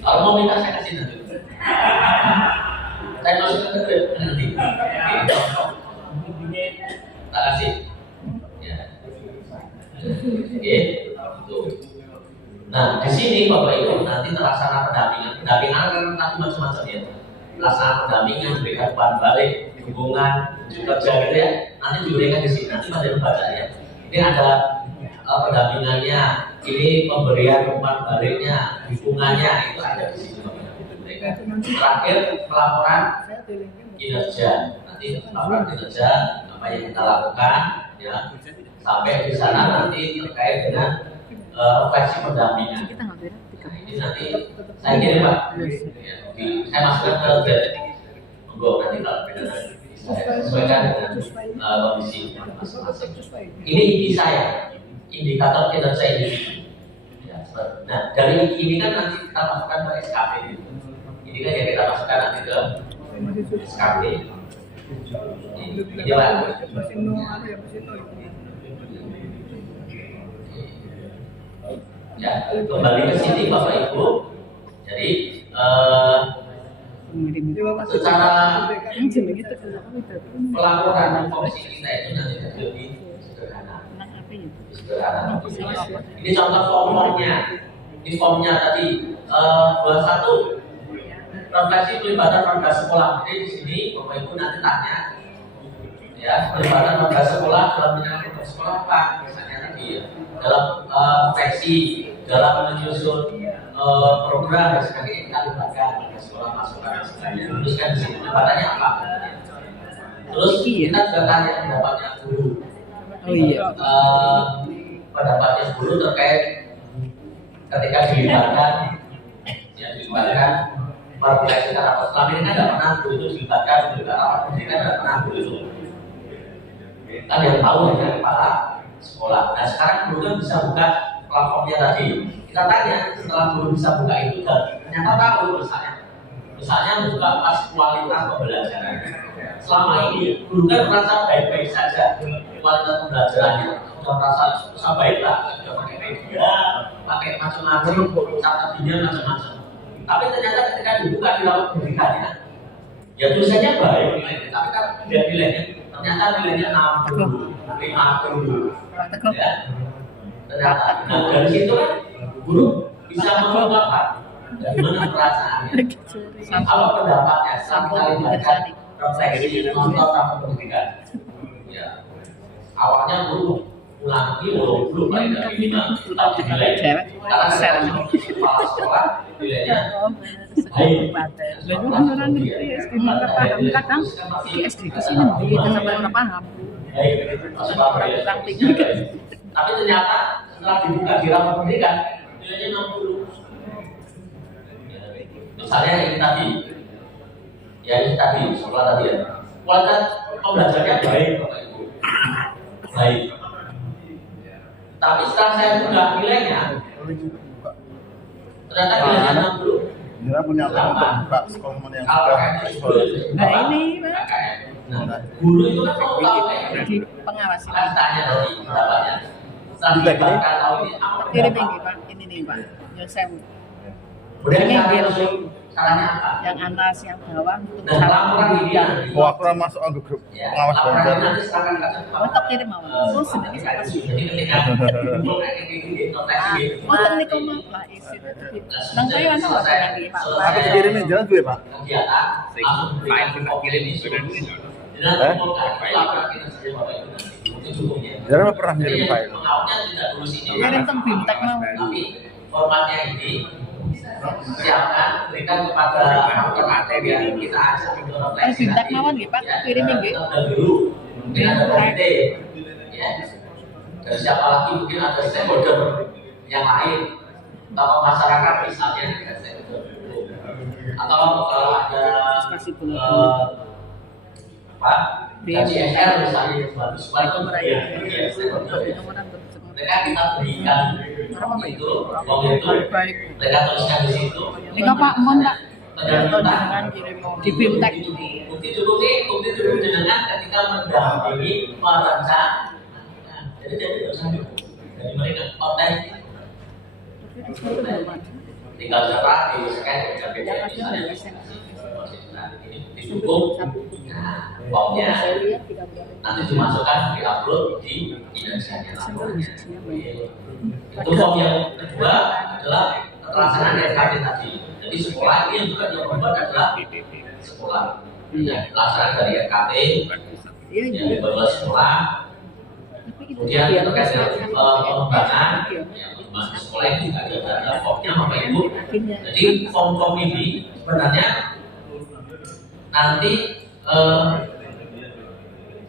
Kalau mau minta saya kasih nanti. Saya masukkan ke nanti. Tak kasih. Ya. Oke, itu. Nah, di sini Bapak Ibu nanti terlaksana pendampingan. Pendampingan kan nanti macam-macam ya. Pelaksanaan pendampingan, berikan umpan balik, dukungan, juga kerja gitu ya. Nanti diberikan di sini. Nanti pada membaca ya. Ini ada pendampingannya, ini pemberian umpan baliknya, dukungannya itu ada di sini. Terakhir pelaporan kinerja. Nanti laporan kinerja apa yang kita lakukan ya. Sampai di sana nanti terkait dengan refleksi pendampingan. Ini nanti saya kirim Pak. Ya, saya masukkan ke monggo nanti kalau saya sesuaikan dengan kondisi masing-masing. Ini ID saya, indikator kinerja ini. Ya, nah dari ini kan nanti kita masukkan ke SKP. Ini kan yang kita masukkan nanti ke SKP. Ini Pak. Ya, kembali ke sini Bapak Ibu. Jadi secara pelaporan komisi kita itu nanti lebih sederhana. Ini contoh formnya. Ini formnya tadi 21 refleksi pelibatan warga sekolah. Jadi di sini Bapak Ibu nanti tanya, ya pelibatan warga sekolah dalam penyelenggaraan program sekolah apa? Misalnya tadi ya, dalam refleksi, dalam menyusun program dan sebagainya kita libatkan warga sekolah masukan dan sebagainya. Terus kan di sini pelibatannya apa? Terus kita juga tanya pendapatnya guru. Oh iya. Pendapatnya guru terkait ketika dilibatkan, ya dilibatkan verifikasi rapat. Selama ini kan tidak pernah guru itu dilibatkan juga rapat pendidikan tidak pernah guru itu. Kan yang tahu hanya kepala sekolah. Nah sekarang guru kan bisa buka platformnya tadi. Kita tanya setelah guru bisa buka itu dan ternyata tahu misalnya buka pas kualitas pembelajaran. Selama ini guru kan merasa baik-baik saja kualitas pembelajarannya, sudah merasa baik lah, sudah pakai media, pakai macam-macam, catatan macam-macam. Tapi ternyata ketika dibuka di laut pendidikannya, ya tulisannya baik, tapi kan tidak nilainya, ternyata nilainya 60, 50, ya. Ternyata, nah dari situ kan guru bisa mengungkapkan bagaimana perasaannya, apa pendapatnya setelah kita libatkan refleksi nonton rapat pendidikan. Ya, awalnya guru ulang lagi, belum paling dari 5 tapi nilai karena kepala sekolah nilainya baik. Kadang di SD itu sih nanti kita sampai orang paham. Baik, orang tinggi kan. Tapi ternyata setelah dibuka di rapat pendidikan nilainya 60. Misalnya ini tadi, ya ini tadi sekolah tadi ya. Kualitas pembelajarannya baik, Bapak Ibu, baik. Tapi setelah saya buka nilainya, ternyata nilainya 60. Dia punya uang untuk buka sekolah mana yang Nah ini Pak. Nah, guru itu kan mau tahu kayak Di pengawas kan tanya tadi pendapatnya. Setelah dibuka tahu ini apa kirim pendapat. ini Pak, ini nih Pak, Yosem. Kemudian Ini kita dia. langsung caranya apa? Yang atas, yang bawah untuk Dan laporan ini Oh, aku udah masuk ke grup pengawas laporan belajar. ini nanti serahkan ke Oh, tak kirim mau. Oh, sebenarnya saya kasih. Jadi ketika kumpul kayak gini, notes gitu. Oh, teknik koma lah isi itu. Nang kayu ana apa lagi Pak? Aku dikirimin jalan gue, Pak. Kegiatan langsung berikan kopi ini solusi. Dan kumpulkan laporan kita saja Bapak Ibu nanti. Itu cukupnya. Jangan pernah ngirim Jadi file. pengawalnya tidak dulu sini. Kirim teng Bimtek mau. Tapi formatnya ini siapkan berikan kepada materi yang kita ajak untuk refleksi Bimtek nanti. mawon nggih Pak, kirimin nggih. Dulu mungkin ada komite ya. Dan siapa lagi mungkin ada stakeholder yang lain, tokoh masyarakat misalnya ada stakeholder dulu. Atau kalau ada apa KCSR misalnya yang bagus itu ya stakeholder ya. Mereka kita berikan itu, uang itu, mereka tuliskan di situ. Ini Pak Mon Pak. Dengan Di Bimtek. bukti cukup dengan ketika mendampingi merancang. Jadi tidak usah dari mereka konten tinggal setelah diusahakan dengan beda misalnya ini didukung. Nah, formnya nanti dimasukkan diupload di Indonesia laporannya. Itu form yang kedua adalah pelaksanaan RKT tadi. Jadi sekolah ini yang juga yang membuat adalah sekolah. Ya, pelaksanaan dari RKT yang dibuat sekolah. Kemudian terkait dengan pengembangan, ya, pengembangan sekolah itu juga ada formnya Bapak Ibu. Jadi form-form ini sebenarnya nanti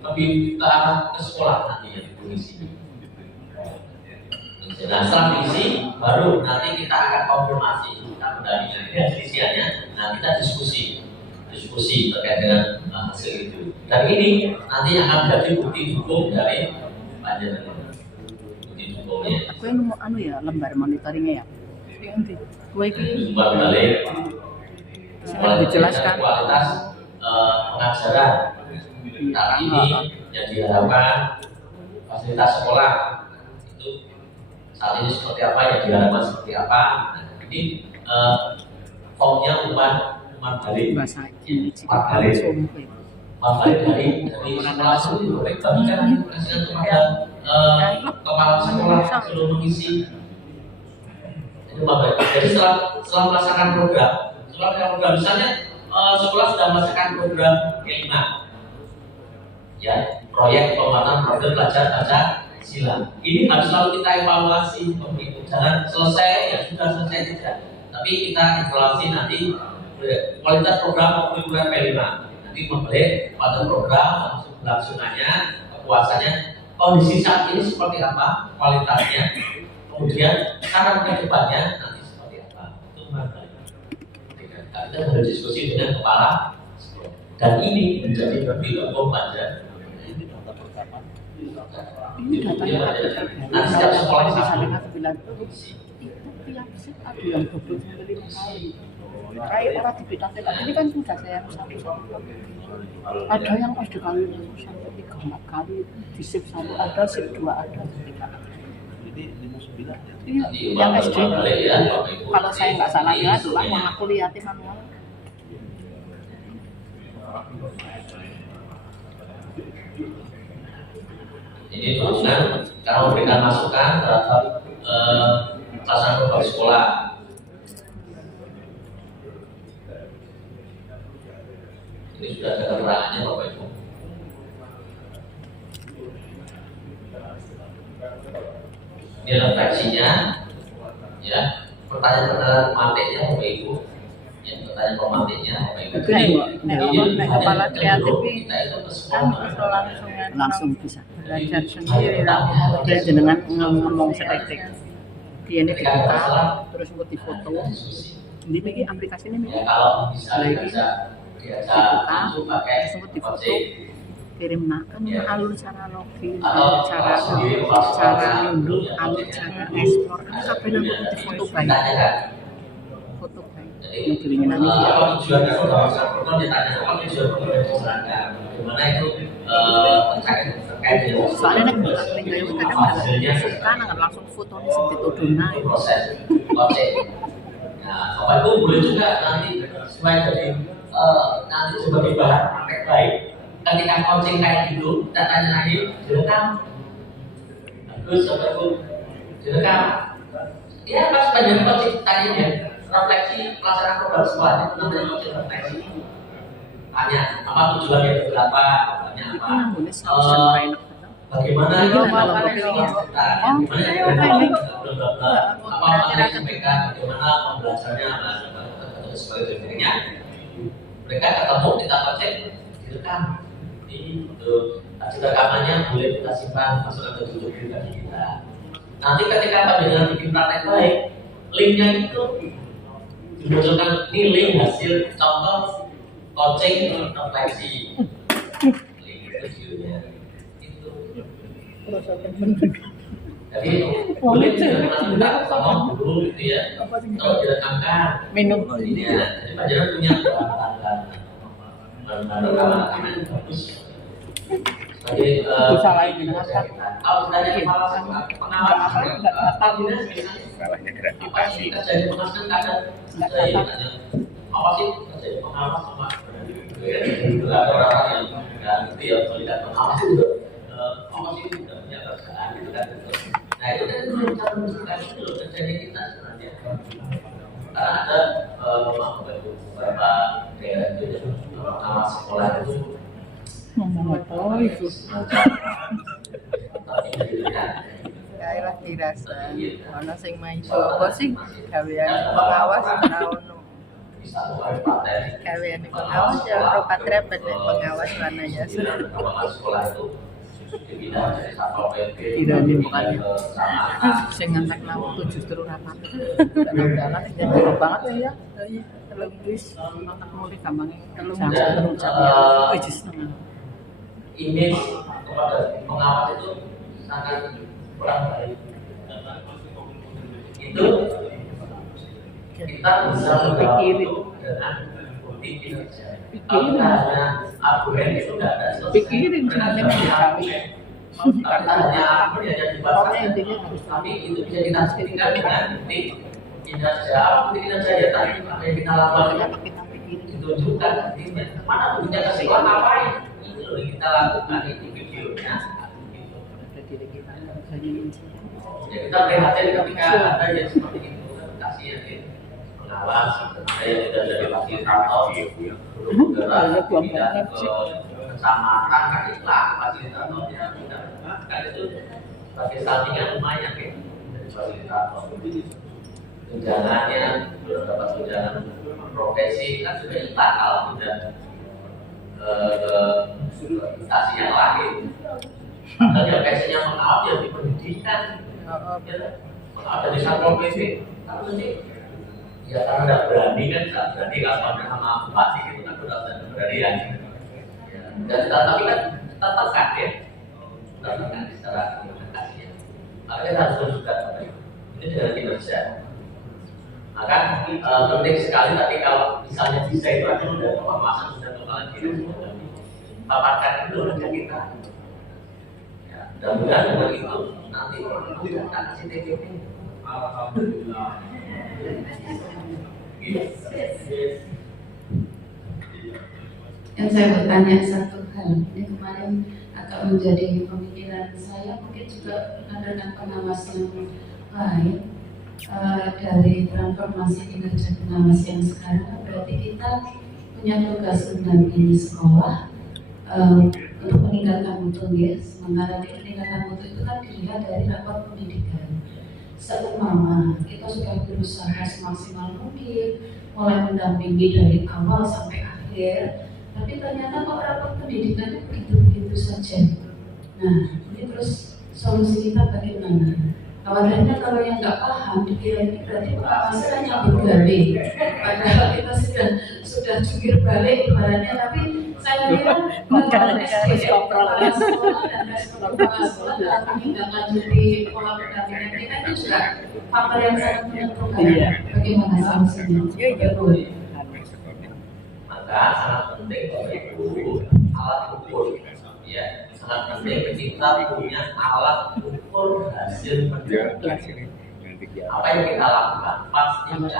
lebih ke arah ke sekolah nanti yang diisi. Nah, setelah diisi, baru nanti kita akan konfirmasi tentang pendampingan ini hasil isiannya. Nah, kita diskusi terkait dengan hasil itu. Dan ini nanti akan menjadi bukti dukung dari panjenengan. Bukti dukungnya. Aku yang mau anu ya lembar monitoringnya ya. Nanti gue ini Lembar balik. sangat dijelaskan. Kualitas pengajaran. Tapi ini yang diharapkan fasilitas sekolah itu saat ini seperti apa, yang diharapkan seperti apa. Nah, ini formnya umpan balik. Bahasa ini Umpan balik. Umpan balik dari sekolah seluruh mereka kan kasihkan kepada kepala sekolah seluruh mengisi. Itu umpan balik. Jadi setelah melaksanakan program misalnya sekolah sudah melaksanakan program kelima. Ya, proyek penguatan profil pelajar baca sila. Ini harus selalu kita evaluasi, jangan selesai ya sudah selesai tidak. Tapi kita evaluasi nanti kualitas program kurikulum P5. Nanti membeli pada program kelangsungannya, kepuasannya, kondisi saat ini seperti apa, kualitasnya, kemudian saran ke depannya nanti seperti apa. Itu membeli. Kita berdiskusi dengan kepala sekolah. Dan ini menjadi bukti hukum pelajar. Ini datanya Nanti setiap sekolah bisa sama. dengar bilang tiap set ada yang double sampai 5 kali. Kayak orang di bidang teknik ini kan sudah saya satu-satu. Ada yang pas dikali sampai 3-4 kali di shift 1 ada, shift 2 ada, ketika iya, yang SD. Kalau saya nggak salah ya, tulang mau aku liatin manual. Ini turunan karena memberikan masukan terhadap pelaksanaan program sekolah. Ini sudah ada keterangannya Bapak Ibu. Ini refleksinya, ya pertanyaan-pertanyaan manteknya Bapak Ibu. yang bertanya formatiknya Nek kepala kreatif kita itu kan langsung bisa belajar sendiri dia jenengan ngomong sedetik dia ini dibuka terus buat difoto ini bagi aplikasi ini kalau bisa dibuka langsung pakai terus buat difoto kirim kan alur cara login atau cara ngunduh alur cara ekspor kan sampai nanti buat difoto baik foto baik yang pilihnya nanti apa tujuannya kalau ditanya apa tujuannya bagaimana itu terkait soalnya nek buka link gawe kadang kan nggak langsung foto nih sing dituduna proses oke. Nah, Bapak itu boleh juga nanti supaya jadi nanti sebagai bahan praktek baik ketika coaching kayak gitu datanya lagi direkam terus Bapak itu direkam ya pas pada coaching tadi ya refleksi pelaksanaan program sekolah itu namanya coaching refleksi tanya apa tujuannya berapa tanya apa bagaimana bagaimana bagaimana pembelajarannya dan sebagainya mereka ketemu kita cek direkam itu hasil rekamannya boleh kita simpan masukkan ke YouTube bagi kita nanti ketika panjenengan bikin praktek baik linknya itu dimunculkan ini link hasil contoh coaching refleksi link itu judulnya jadi boleh tidak sama dulu gitu ya kalau direkamkan minum ya jadi pelajaran punya bahan-bahan yang bagus sebagai bisa lain dengan kalau sebenarnya pengawas salahnya gravitasi. jadi pengawas kan ada apa sih jadi pengawas sama ada orang yang nggak ngerti ya melihat pengawas itu apa sih tidak punya kerjaan gitu kan nah itu kan menunjukkan itu terjadi kita sebenarnya karena ada beberapa daerah itu pengawas sekolah itu ngomong apa itu Kailah dirasa ana sing maiso apa sih gawean pengawas ono gawean pengawas ya ora patrepet pengawas mana ya sekolah itu tidak bukan sing ngangkat laut tuh justru rapat jalan jalan banget ya telung wis mulai gampang telung jam wis image kepada pengawas itu sangat kurang baik itu kita bisa pikirin dengan bukti kinerja kalau kita hanya argumen itu tidak ada selesai pikirin sebenarnya kami kita hanya argumen hanya dibaca tapi itu bisa kita buktikan dengan bukti kinerja bukti kinerja ya tadi apa yang kita lakukan ditunjukkan buktinya mana buktinya ke sekolah ngapain itu loh kita lakukan itu videonya ya kita prihatin ketika ada yang seperti itu kasih yang pengawas ada yang tidak jadi fasilitator bergerak pindah ke kecamatan kan itulah fasilitatornya kan itu sebagai sampingan lumayan ya dari fasilitator tunjangannya belum dapat tunjangan profesi kan sudah hilang kalau sudah ke instansi yang lain padahal yang biasanya mengawal yang di pendidikan mengawal dari Satpol PP tapi nanti ya karena tidak berani kan tidak berani kalau sama bupati gitu kan sudah berani dan tapi kan tetap kaget tetap kaget secara komunikasi makanya kita harus tunjukkan ini dengan kinerja maka penting sekali tapi kalau misalnya bisa itu aja sudah pemasan sudah kepala kinerja paparkan dulu dengan kita dan mudah dengan itu nanti kita kasih TPP. Alhamdulillah. Yang saya bertanya satu hal, ini kemarin agak menjadi pemikiran saya mungkin juga rekan-rekan pengawas yang lain dari transformasi kinerja pengawas yang sekarang berarti kita punya tugas mendampingi sekolah untuk meningkatkan mutu ya. Sementara peningkatan mutu itu kan dilihat dari rapor pendidikan. seumpama kita sudah berusaha semaksimal mungkin, mulai mendampingi dari awal sampai akhir, tapi ternyata kok rapat pendidikannya begitu-begitu saja. Nah, ini terus solusi kita bagaimana? Khawatirnya kalau yang nggak paham dikira ini berarti pengawasan hanya bergali, padahal kita sudah jungkir balik ibaratnya, tapi saya kira kepala sekolah dan respon kepala sekolah dalam menindaklanjuti pola pendampingan kita itu juga faktor yang sangat menentukan. Bagaimana solusinya? Betul. Maka sangat penting bagi guru alat ukur, ya sangat penting kita punya alat ukur hasil pendidikan. Apa yang kita lakukan pastikan,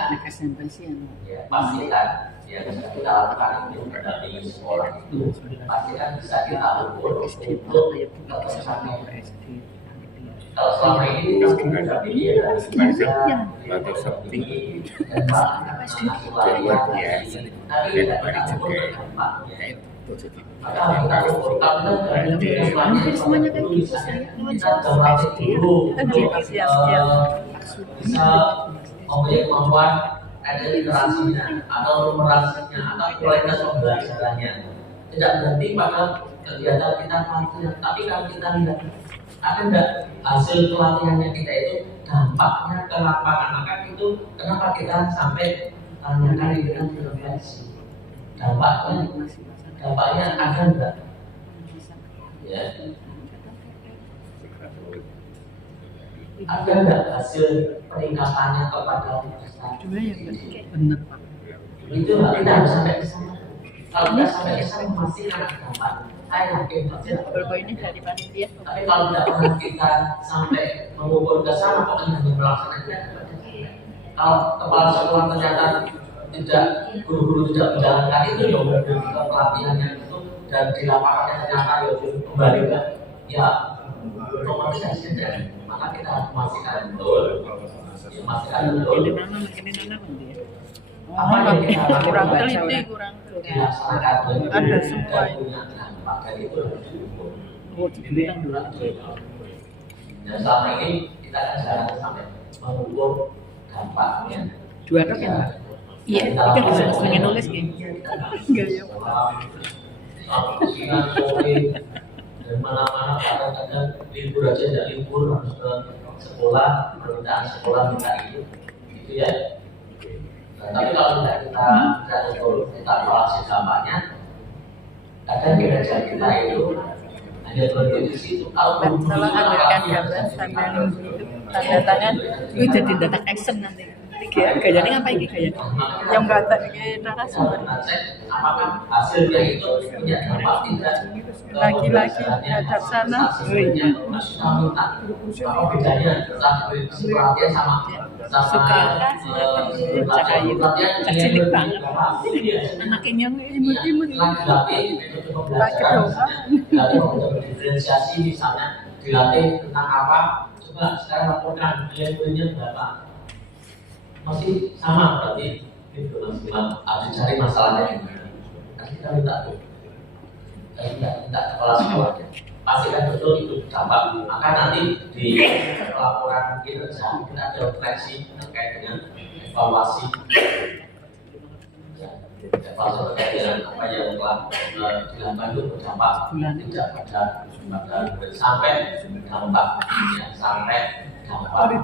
ya pastikan yang bisa kita lakukan itu mendampingi sekolah itu pastikan bisa kita ukur untuk ketersamaan. Kalau selama ini kita mendampingi ya atau seperti dan luar biasa, tapi tidak kita ukur dampaknya. Maka kita ukur hampir semuanya kayak gitu saya dulu bisa mempunyai kemampuan ada literasinya atau numerasinya atau kualitas pembelajarannya. Tidak berhenti pada kegiatan kita pelatihan, tapi kalau kita lihat ada enggak hasil pelatihannya kita itu dampaknya ke lapangan, maka itu kenapa kita sampai tanyakan dengan intervensi dampaknya ada enggak ya, ada enggak hasil peningkatannya kepada benar Pak. Itu kita harus sampai ke sana. Kalau tidak sampai ke sana pasti akan dampak. Saya yakin Berapa ini dari panitia? tapi kalau tidak pernah kita sampai mengukur ke sana, pokoknya hanya melaksanakan. Kalau kepala sekolah ternyata tidak, guru-guru tidak menjalankan itu, ya udah pelatihannya itu dan di lapangannya ternyata ya kembali ke ya otomatis saja. Maka kita harus memastikan betul, apa yang kita kurang lakukan teliti, kurang dilaksanakan ada semua dan punya dampak dari itu harus diukur. Dan selama ini kita kan jarang sampai mengukur dampaknya. Dua kan ya? Iya, itu harus pengen nulis gitu. Enggak ya. Siang sore dan mana-mana kadang-kadang libur aja tidak libur harus ke sekolah, permintaan sekolah minta itu ya. Nah, tapi kalau tidak kita kita evaluasi dampaknya, kadang kinerja kita itu hanya berhenti di situ. Kalau Salah ambilkan gambar sambil tanda tangan, itu jadi data action nanti. Gayanya ngapain gayanya? Yang nggak ada narasumber. Apakah hasilnya itu punya dampak tidak? Lagi-lagi hadap sana. Masih minta. Apa bedanya? Pelatihan sama kecil banget. Anaknya imut-imut. Pakai doa. Diferensiasi misalnya dilatih tentang apa? Coba sekarang laporkan nilai-nilainya berapa? Masih sama berarti itu masih harus cari masalahnya di mana. Nanti kita minta tuh, minta kepala sekolahnya pastikan betul itu dampak. Maka nanti di laporan kinerja kita ada refleksi terkait dengan evaluasi, evaluasi terkait dengan apa yang telah dilakukan itu berdampak tidak pada sampai dampak sampai dampak.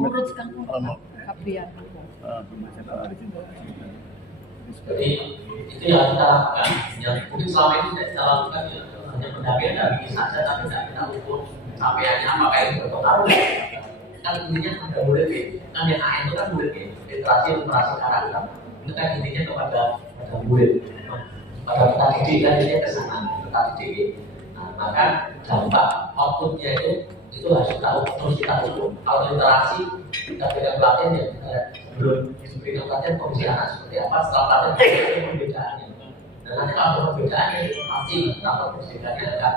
Urut kamu Kaprian. Jadi itu yang kita lakukan. Yang mungkin selama ini tidak kita lakukan ya hanya pendampingan saja, tapi tidak kita ukur capaiannya apakah itu berpengaruh. Kan intinya ada murid kan yang AN itu kan murid literasi karakter. Itu kan intinya kepada murid, pada kita didik kan intinya ke sana kita didik. Nah, maka dampak outputnya itu harus tahu, terus kita ukur. Kalau literasi kita berikan pelatihan ya belum diberikan pelatihan kondisi anak seperti apa, setelah pelatihan ada perbedaannya. Dan nanti kalau ada perbedaannya pasti kalau perbedaannya akan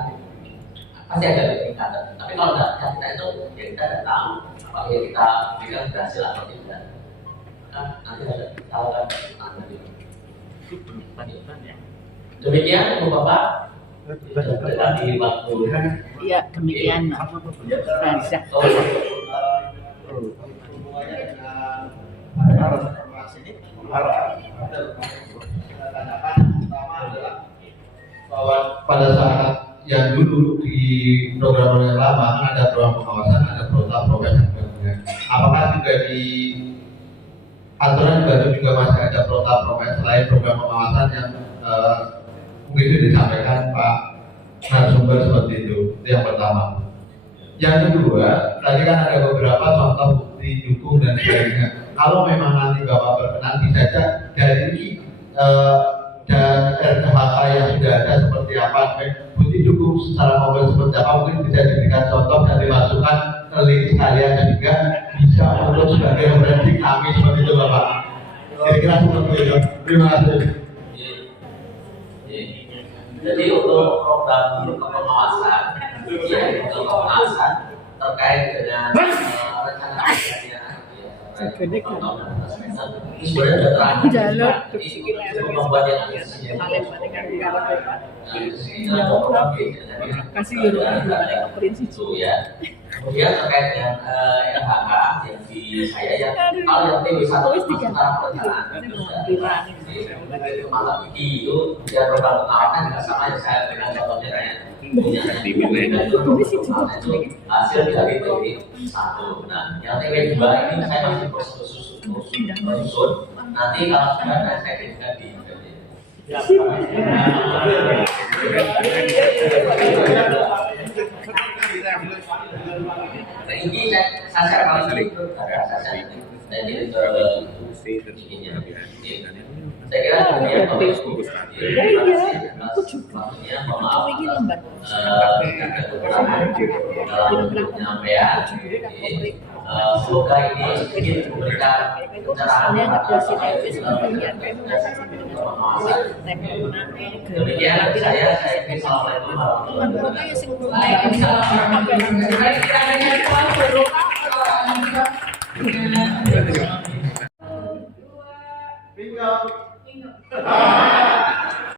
pasti ada peningkatan. Tapi kalau kita itu ya kita tidak tahu apakah kita berikan berhasil atau tidak. Nah, nanti ada kita akan demikian Ibu Bapak. Iya, demikian. Nah, hubungannya dengan reformasi ini kita tanyakan pertama adalah bahwa pada saat yang dulu di program yang lama kan ada program pengawasan, ada program progres dan sebagainya. Apakah juga di aturan baru juga masih ada program progres selain program pengawasan yang mungkin itu disampaikan Pak narasumber seperti itu yang pertama. Yang kedua, tadi kan ada beberapa contoh bukti dukung dan sebagainya. Kalau memang nanti Bapak berkenan, bisa saja dari dan RKHK yang sudah ada seperti apa, bukti dukung secara mobil seperti apa, mungkin bisa diberikan contoh dan dimasukkan ke link sekalian juga bisa untuk sebagai referensi kami seperti itu Bapak. Kira-kira seperti itu. Terima kasih. Jadi untuk program pengawasan, untuk pengawasan terkait dengan rencana kerjanya, ini sudah terakhir. Untuk membuat yang kemudian terkait dengan LHK yang di saya yang kalau yang TW1 itu tentang perencanaan malam itu dia program pengawasan juga sama yang saya berikan contohnya kayak itu hasil dari TW1. Nah yang TW2 ini saya masih proses usul nanti kalau sudah ada saya bisa di ini saya kali itu ada saya jadi saya kira kemudian semoga ini sedikit memberikan pencerahan demikian saya ingin assalamualaikum warahmatullahi wabarakatuh.